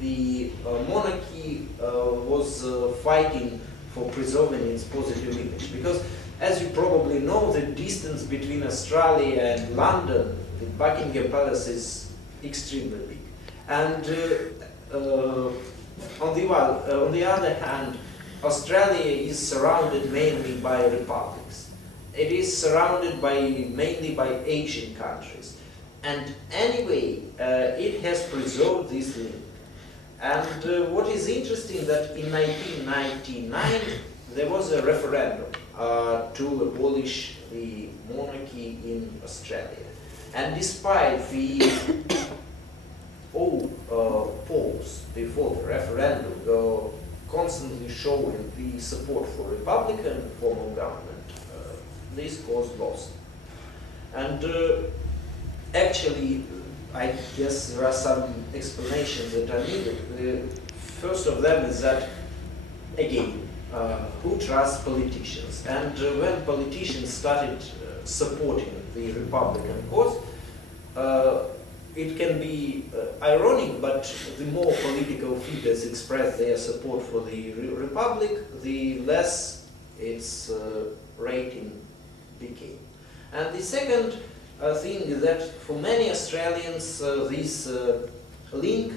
the monarchy was fighting for preserving its positive image. Because, as you probably know, the distance between Australia and London, the Buckingham Palace, is extremely big. And on the other hand, Australia is surrounded mainly by republics. It is surrounded mainly by Asian countries. And anyway, it has preserved this link. And what is interesting that in 1999 there was a referendum to abolish the monarchy in Australia. And despite the all polls before the referendum were constantly showing the support for Republican form of government, this cause lost. And actually, I guess there are some explanations that are needed. The first of them is that, again, who trusts politicians? And when politicians started supporting the Republican cause, it can be ironic, but the more political figures express their support for the Republic, the less its rating became. And the second thing is that for many Australians, this link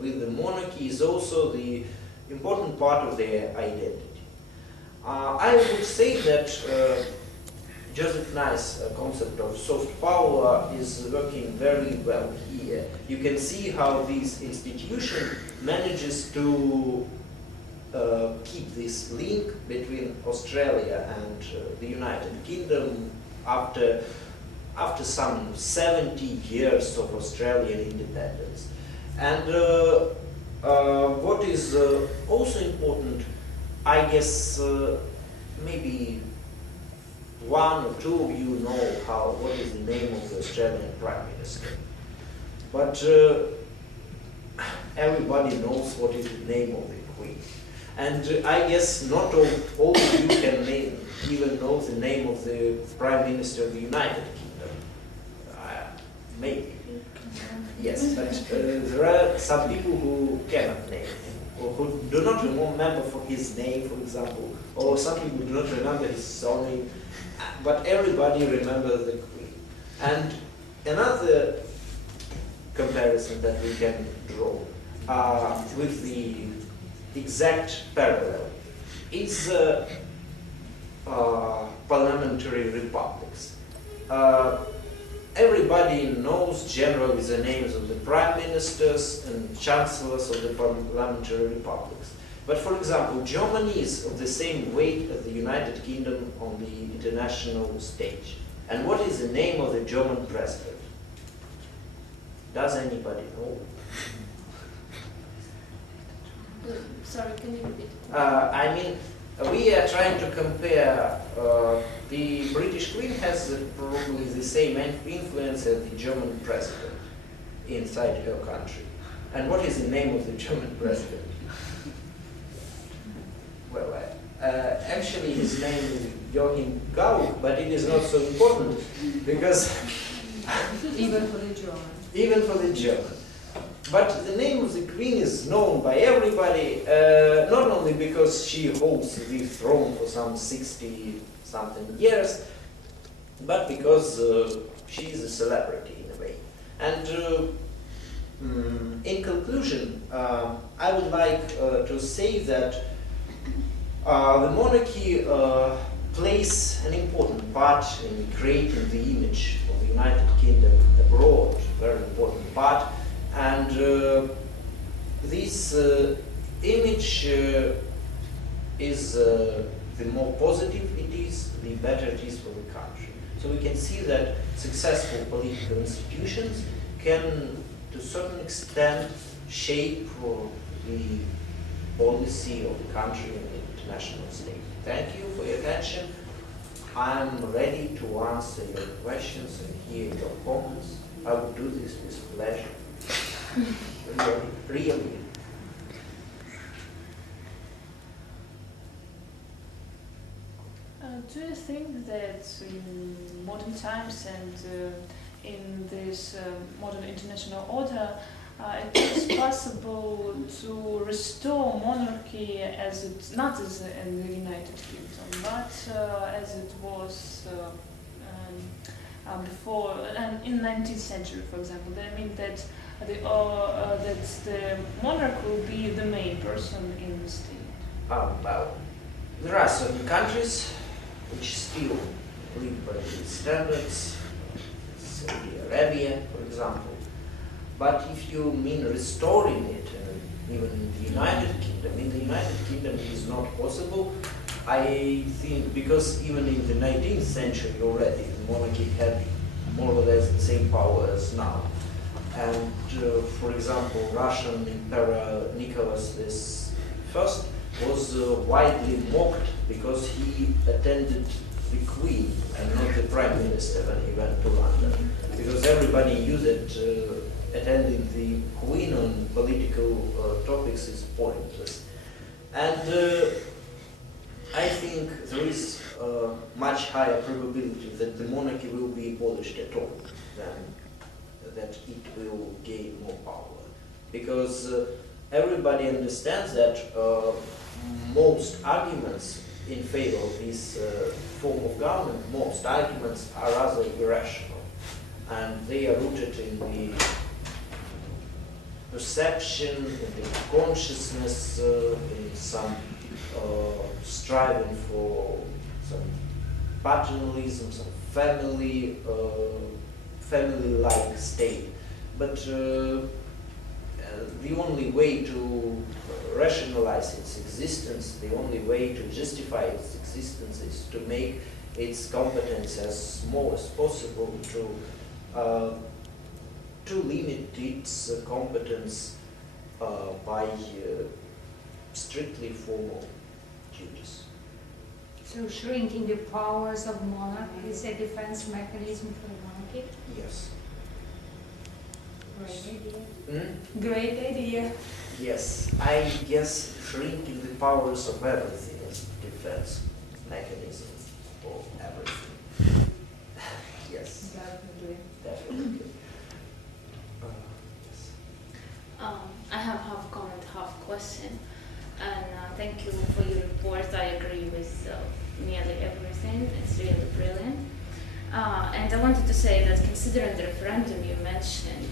with the monarchy is also the important part of their identity. I would say that Joseph Nye's concept of soft power is working very well here. You can see how this institution manages to keep this link between Australia and the United Kingdom after some 70 years of Australian independence. And what is also important, I guess maybe one or two of you know what is the name of the Australian Prime Minister. But everybody knows what is the name of the Queen. And I guess not all of you can even know the name of the Prime Minister of the United Kingdom. Maybe. Yes, but there are some people who cannot name him. or who do not remember for his name, for example, or some people do not remember his surname, but everybody remembers the queen. And another comparison that we can draw with the exact parallel is parliamentary republics. Everybody knows generally the names of the prime ministers and chancellors of the parliamentary republics. But for example, Germany is of the same weight as the United Kingdom on the international stage. And what is the name of the German president? Does anybody know? Sorry, can you repeat? I mean, we are trying to compare, the British Queen has probably the same influence as the German president inside her country. And what is the name of the German president? Well, actually his name is Joachim Gauck, but it is not so important because Even for the German. even for the German. But the name of the queen is known by everybody, not only because she holds the throne for some 60-something years, but because she is a celebrity in a way. And in conclusion, I would like to say that the monarchy plays an important part in creating the image of the United Kingdom abroad, very important part. And this image is the more positive it is, the better it is for the country. So we can see that successful political institutions can, to a certain extent, shape the policy of the country and the international state. Thank you for your attention. I'm ready to answer your questions and hear your comments. I will do this with pleasure. Really. Do you think that in modern times and in this modern international order, it is possible to restore monarchy as it, not as in the United Kingdom, but as it was before, and in 19th century, for example? I mean that the monarch will be the main person in the state. Well, there are certain countries which still live by these standards, Saudi Arabia, for example. But if you mean restoring it, even in the United Kingdom, it is not possible. I think because even in the 19th century already, the monarchy had more or less the same power as now. And for example, Russian Emperor Nicholas I was widely mocked because he attended the Queen and not the Prime Minister when he went to London. Because everybody knew that attending the Queen on political topics is pointless. And I think there is a much higher probability that the monarchy will be abolished at all than that it will gain more power. Because everybody understands that most arguments in favor of this form of government, most arguments are rather irrational. And they are rooted in the perception, in the consciousness, in some striving for some paternalism, some family-like state. But the only way to rationalize its existence, the only way to justify its existence is to make its competence as small as possible, to limit its competence by strictly formal duties. So shrinking the powers of monarch is a defense mechanism for the monarchy? Yes. Great idea. Hmm? Great idea. Yes, I guess shrinking the powers of everything is defense mechanism for everything. Yes. Definitely. Definitely. Yes. I have half comment, half question. person. And thank you for your report. I agree with nearly everything. It's really brilliant. And I wanted to say that considering the referendum you mentioned,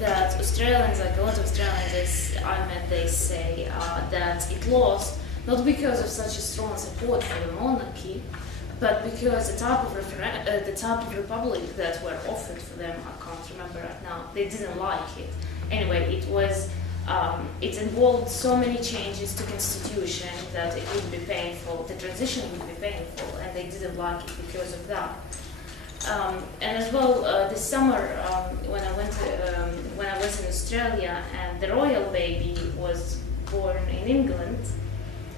that Australians, like a lot of Australians I met, they say that it lost not because of such a strong support for the monarchy, but because the type of republic that were offered for them, I can't remember right now, they didn't like it. Anyway, it was it involved so many changes to constitution that it would be painful, the transition would be painful, and they didn't like it because of that. And as well, this summer when I was in Australia and the royal baby was born in England,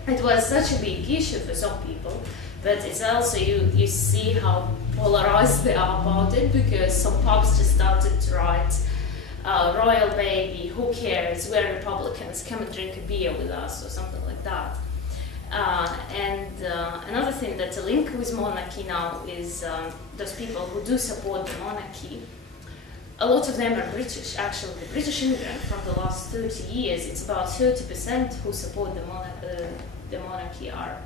it was such a big issue for some people. But it's also, you see how polarized they are about it, because some pubs just started to write, royal baby, who cares, we're Republicans, come and drink a beer with us, or something like that. And another thing that's a link with monarchy now is those people who do support the monarchy. A lot of them are British, actually. The British immigrant from the last 30 years, it's about 30% who support the monarchy are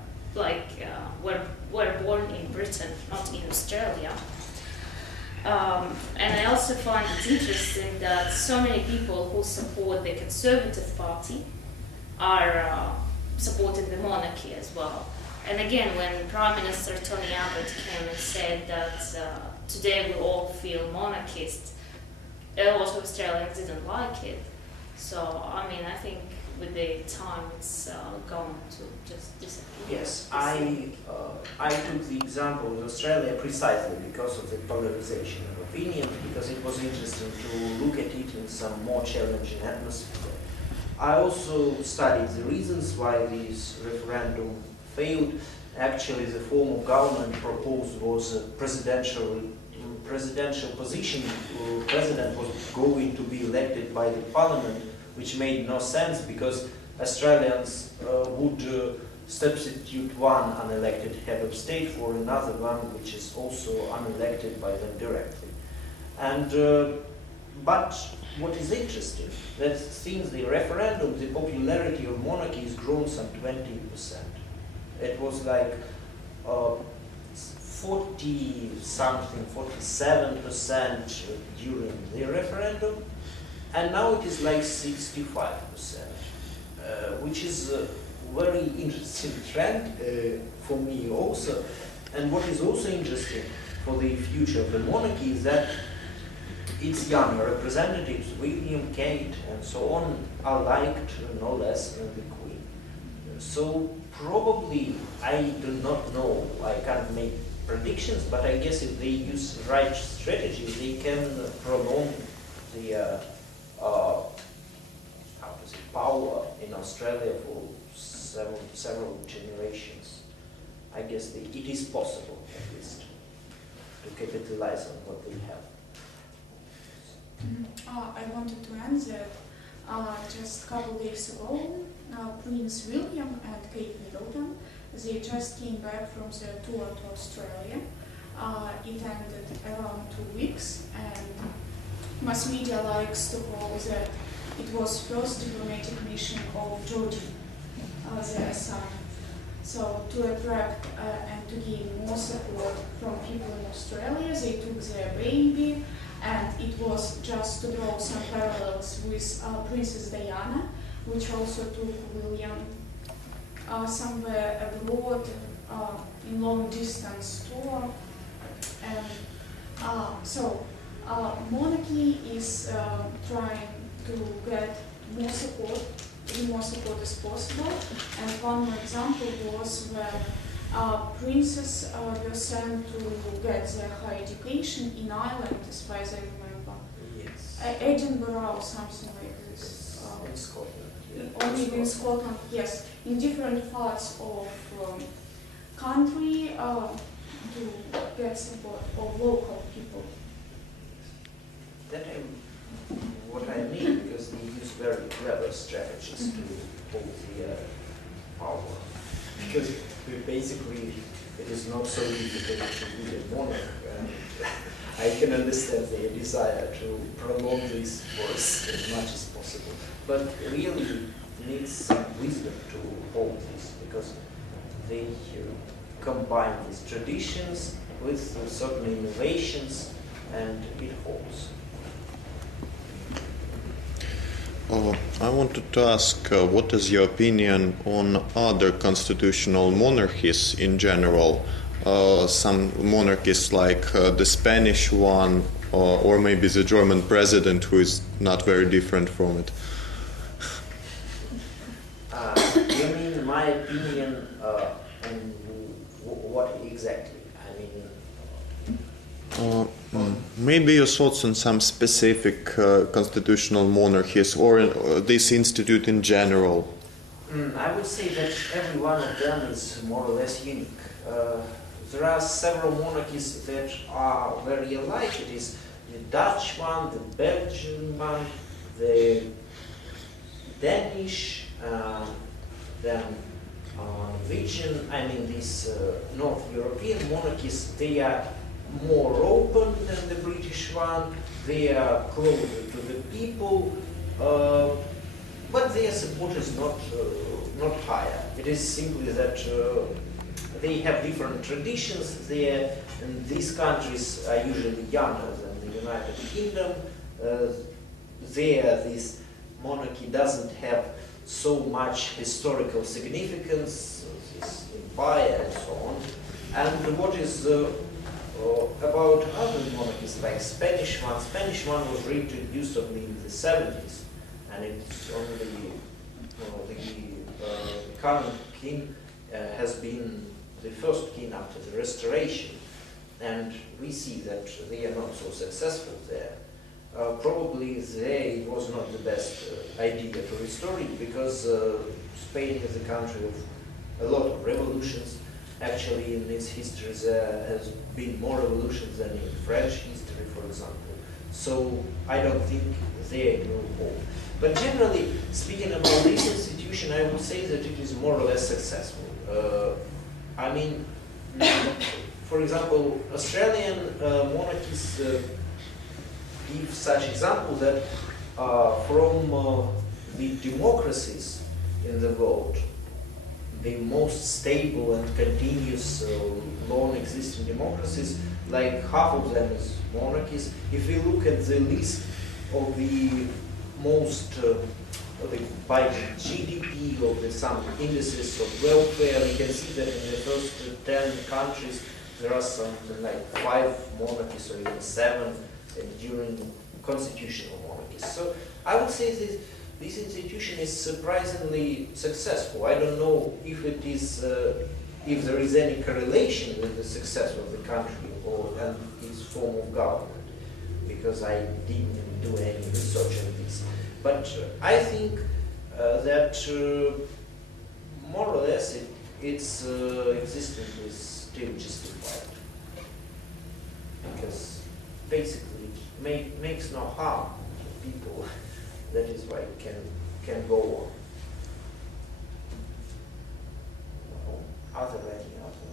were born in Britain, not in Australia. And I also find it interesting that so many people who support the Conservative Party are supporting the monarchy as well. And again, when Prime Minister Tony Abbott came and said that today we all feel monarchist, a lot of Australians didn't like it. So, I mean, I think with the time it's going to just disappear. Yes, I took the example of Australia precisely because of the polarization of opinion, because it was interesting to look at it in some more challenging atmosphere. I also studied the reasons why this referendum failed. Actually, the form of government proposed was a presidential position. The president was going to be elected by the parliament, which made no sense because Australians would substitute one unelected head of state for another one which is also unelected by them directly. And but what is interesting, that since the referendum, the popularity of monarchy has grown some 20%. It was like 40-something, 47% during the referendum, and now it is like 65%, which is a very interesting trend for me also. And what is also interesting for the future of the monarchy is that its younger representatives, William, Kate, and so on, are liked no less than the Queen. So probably, I do not know, I can't make predictions, but I guess if they use the right strategies, they can prolong the power in Australia for several generations. I guess it is possible, at least, to capitalize on what they have. I wanted to end that just a couple days ago, Prince William and Kate Middleton, they just came back from their tour to Australia. It ended around 2 weeks, and mass media likes to call that it was first diplomatic mission of Georgie, their son. So to attract and to gain more support from people in Australia, they took their baby, and it was just to draw some parallels with Princess Diana, which also took William somewhere abroad in long distance tour. And so monarchy is trying to get more support, as more support as possible. And one more example was when princes were sent to get their higher education in Ireland, as far as I remember. Yes. Edinburgh or something like this. In Scotland. Yeah. Only in Scotland, yes. In different parts of country to get support of local people. That what I mean, because they use very clever strategies to hold the power. Because basically it is not so difficult to be a monarch, and I can understand their desire to prolong this for as much as possible. But really, needs some wisdom to hold this, because they combine these traditions with certain innovations, and it holds. I wanted to ask, what is your opinion on other constitutional monarchies in general? Some monarchies like the Spanish one, or maybe the German president, who is not very different from it. You mean my opinion on what exactly? I mean, maybe your thoughts on some specific constitutional monarchies, or this institute in general. I would say that every one of them is more or less unique. There are several monarchies that are very alike. It is the Dutch one, the Belgian one, the Danish, then Norwegian. I mean, these North European monarchies, they are more open than the British one. They are closer to the people, but their support is not higher. It is simply that they have different traditions there, and these countries are usually younger than the United Kingdom. There, this monarchy doesn't have so much historical significance, this empire and so on. And what is about other monarchies, like Spanish one was reintroduced only in the 70s, and it's only the current king has been the first king after the restoration, and we see that they are not so successful there. Probably it was not the best idea to restore it, because Spain is a country of a lot of revolutions. Actually, in its history there has been more revolutions than in French history, for example. So I don't think they will hold. But generally, speaking about this institution, I would say that it is more or less successful. I mean, for example, Australian monarchies give such example that from the democracies in the world, the most stable and continuous long existing democracies, like half of them is monarchies. If we look at the list of the most by GDP of some indices of welfare, we can see that in the first 10 countries there are something like 5 monarchies or even 7 during constitutional monarchies. So I would say that this institution is surprisingly successful. I don't know if it is, if there is any correlation with the success of the country and its form of government, because I didn't do any research on this. But I think that more or less its existence is still justified, because basically it makes no harm to people. That is why it can go on. Are there any other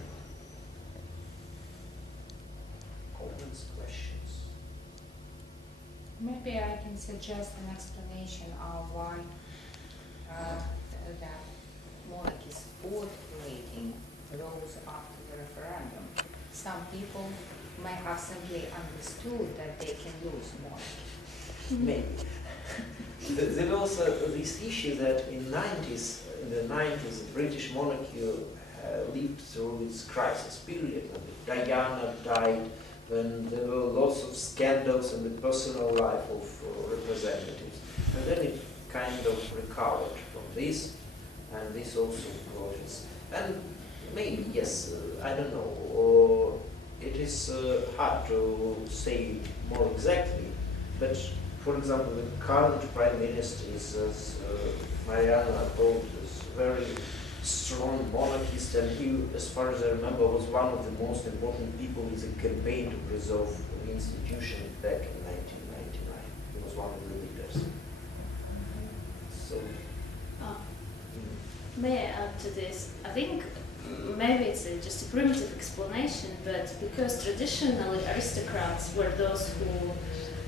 comments, questions? Maybe I can suggest an explanation of why that monarchies fought creating laws after the referendum. Some people may have simply understood that they can lose monarchy. Maybe. There was this issue that in the 90s, the British monarchy lived through its crisis period. When Diana died, when there were lots of scandals in the personal life of representatives. And then it kind of recovered from this, and this also brought its. And maybe, yes, I don't know, it is hard to say more exactly, but for example, the current Prime Minister is, as Marianna told us, very strong monarchist, and he, as far as I remember, was one of the most important people in the campaign to preserve the institution back in 1999. He was one of the leaders. So, may I add to this? I think maybe it's just a primitive explanation, but because traditionally aristocrats were those who,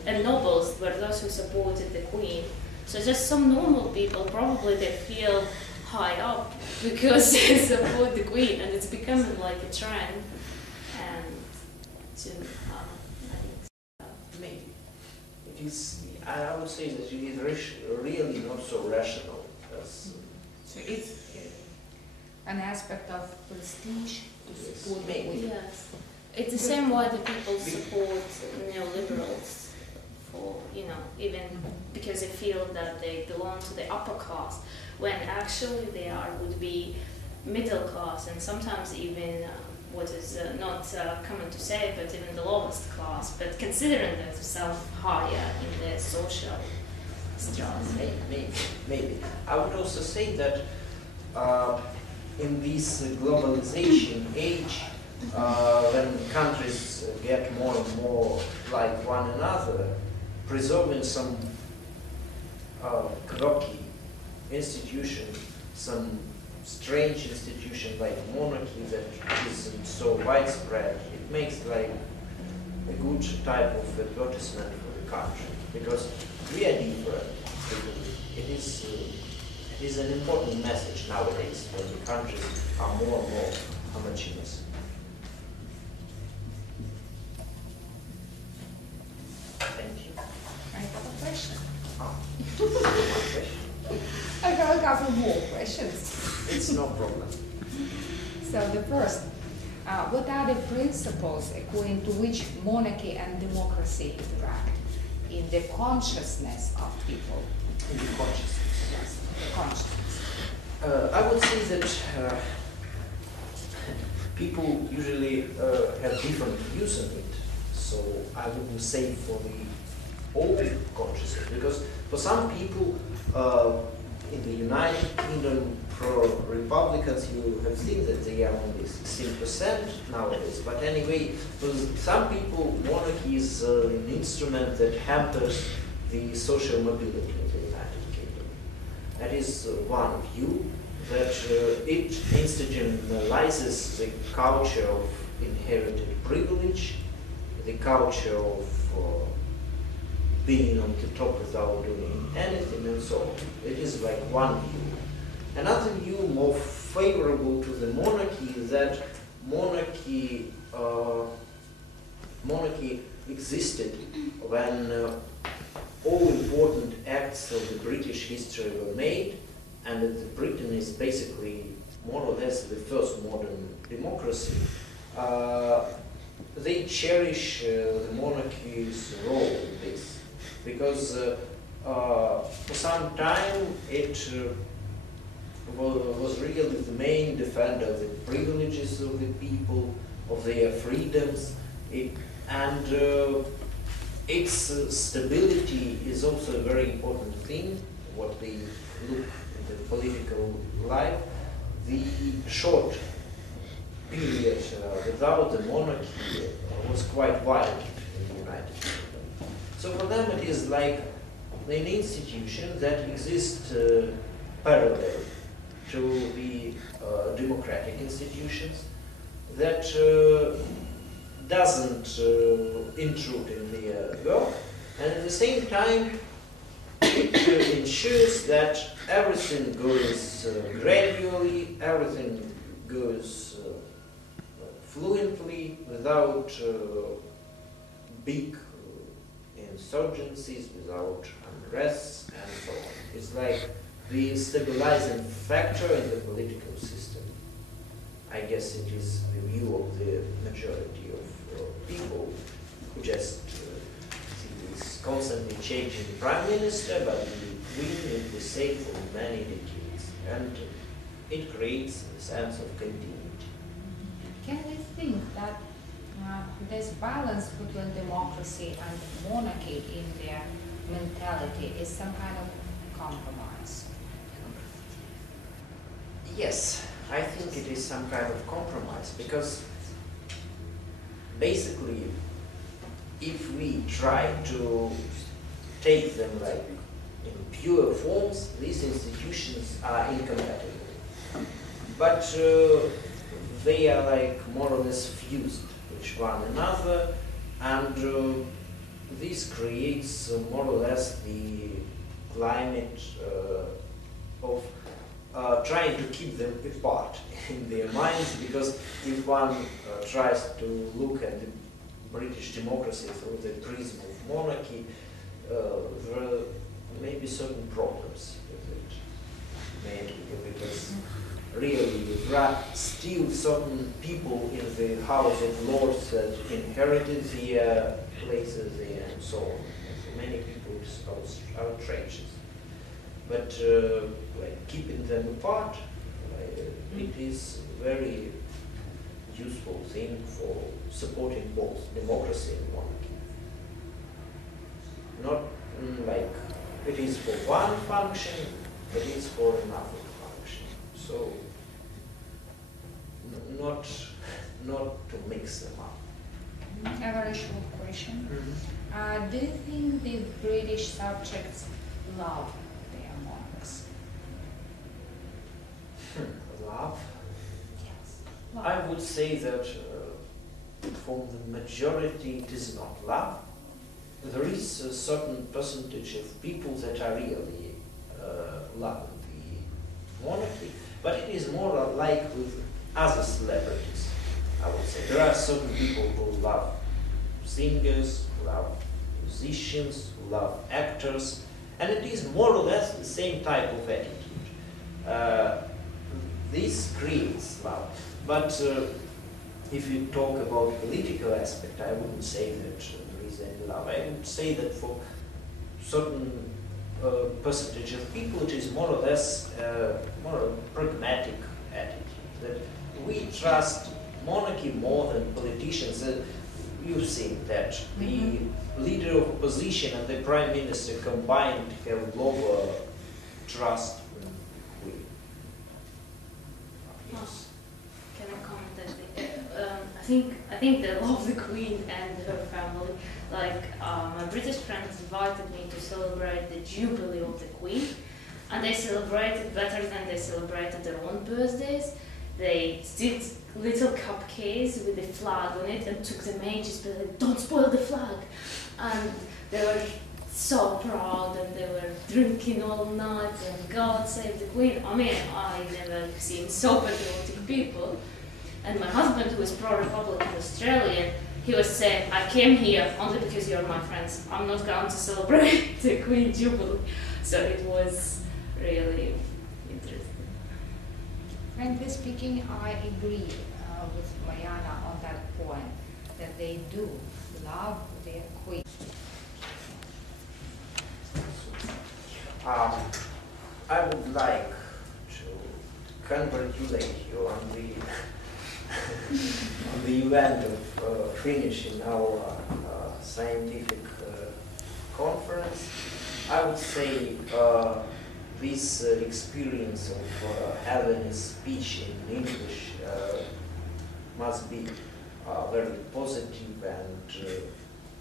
and nobles were those who supported the queen, So just some normal people, probably they feel high up because they support the Queen, and it's becoming like a trend. And to, maybe it is. I would say that it is really not so rational as. So it's an aspect of prestige to support the Queen. yes, it's the same way that people support neoliberals. For, even because they feel that they belong to the upper class, when actually they would be middle class, and sometimes even what is not common to say, but even the lowest class, but considering themselves higher in the social strata. Maybe. I would also say that in this globalization age, when countries get more and more like one another, preserving some crocky institution, some strange institution like monarchy that isn't so widespread, it makes like a good type of advertisement for the country, because we are different. It is an important message nowadays when the countries are more and more homogeneous. Thank you. I have a question. Question? I have a couple more questions. It's no problem. So the first, what are the principles according to which monarchy and democracy interact in the consciousness of people? In the consciousness. Yes, the consciousness. I would say that people usually have different views on it. So I wouldn't say for the all consciousness, because for some people in the United Kingdom, pro-Republicans, you have seen that they are only 16% nowadays. But anyway, for some people, monarchy is an instrument that hampers the social mobility of the United Kingdom. That is one view, that it institutionalizes the culture of inherited privilege, the culture of being on the top without doing anything, and so on. It is like one view. Another view, more favorable to the monarchy, is that monarchy existed when all important acts of the British history were made, and that Britain is basically more or less the first modern democracy. They cherish the monarchy's role in this, because for some time it was really the main defender of the privileges of the people, of their freedoms, and its stability is also a very important thing, what they look in the political life. The short period without the monarchy was quite violent in the United Kingdom. So for them it is like an institution that exists parallel to the democratic institutions, that doesn't intrude in their work, and at the same time it ensures that everything goes gradually, everything goes fluently, without big insurgencies, without unrest, and so on. It's like the stabilizing factor in the political system. I guess it is the view of the majority of people who just see this constantly changing prime minister, but the queen is the same for many decades, and it creates a sense of continuity. Can we think that this balance between democracy and monarchy in their mentality is some kind of compromise? Yes, I think it is some kind of compromise, because basically if we try to take them like in pure forms, these institutions are incompatible. But they are like more or less fused with one another, and this creates more or less the climate of trying to keep them apart in their minds, because if one tries to look at the British democracy through the prism of monarchy, there may be certain problems with it, mainly because really there are still certain people in the House of Lords that inherited the places there and so on. And for many people it's outrageous. But like keeping them apart, it is a very useful thing for supporting both democracy and monarchy. Not like it is for one function, but it is for another function. So not to mix them up. A very short question. Do you think the British subjects love their monarchs? Love? Yes. I would say that for the majority it is not love. There is a certain percentage of people that are really loving the monarchy, but it is more like with other celebrities, I would say. There are certain people who love singers, who love musicians, who love actors, and it is more or less the same type of attitude. This creates love. But if you talk about political aspect, I wouldn't say that there is any love. I would say that for certain percentage of people, it is more or less more a pragmatic attitude, that we trust monarchy more than politicians. You've seen that the leader of opposition and the prime minister combined have lower trust in the Queen. Yes. Can I comment that? I think they love the Queen and her family. Like my British friends invited me to celebrate the Jubilee of the Queen, and they celebrated better than they celebrated their own birthdays. They did little cupcakes with the flag on it and took them ages, but like, don't spoil the flag. And they were so proud, and they were drinking all night, and God save the Queen. I mean, I never seen so patriotic people. And my husband, who is pro-Republican Australian, he was saying, I came here only because you're my friends. I'm not going to celebrate the Queen Jubilee. So it was really interesting. Frankly speaking, I agree with Marianna on that point, that they do love their Queen. I would like to congratulate you on the on the event of finishing our scientific conference. I would say this experience of having a speech in English must be very positive and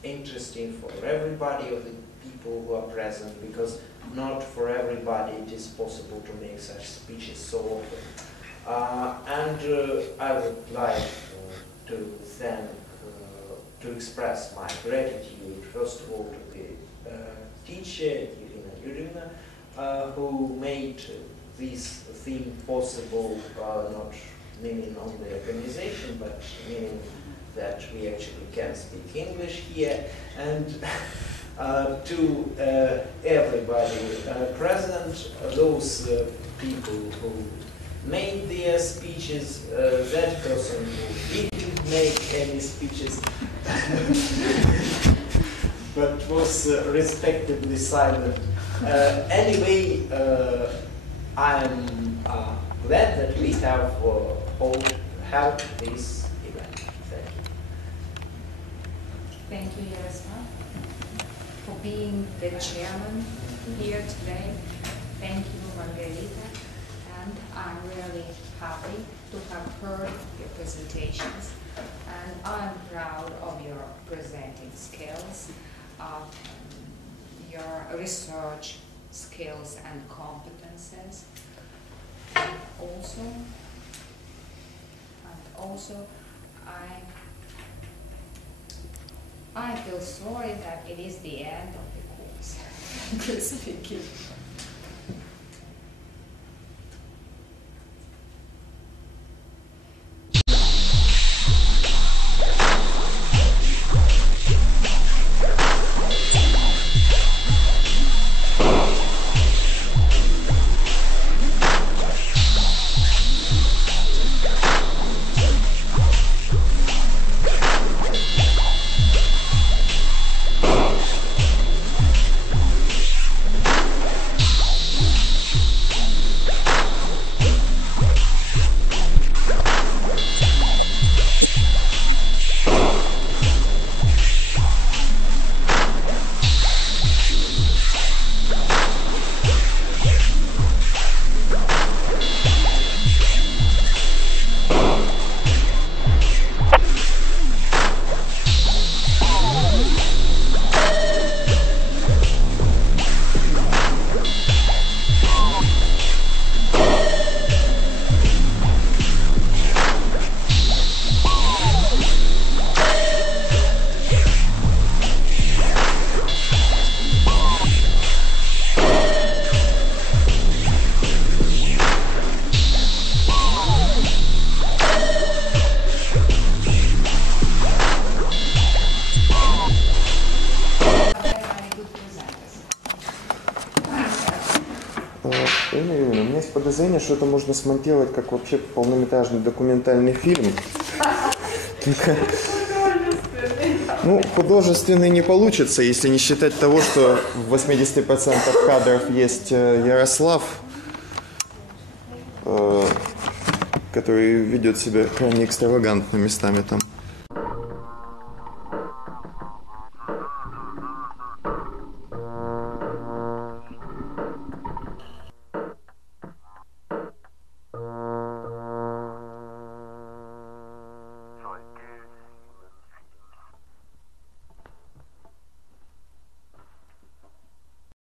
interesting for everybody of the people who are present, because not for everybody it is possible to make such speeches so often. And I would like to thank, to express my gratitude, first of all, to the teacher, Yuriivna, who made this thing possible, not meaning on the organization, but meaning that we actually can speak English here, and to everybody present, those people who made their speeches, that person who didn't make any speeches, but was respectably silent. Anyway, I'm glad that we have held this event. Thank you. Thank you, Yaroslav, for being the chairman here today. Thank you, Margarita. And I'm really happy to have heard your presentations. And I'm proud of your presenting skills, your research skills and competences. Also, I feel sorry that it is the end of the course. speaking. Ирина, у меня есть подозрение, что это можно смонтировать как вообще полнометражный документальный фильм. Ну, художественный не получится, если не считать того, что в 80% кадров есть Ярослав, который ведет себя крайне экстравагантно местами там.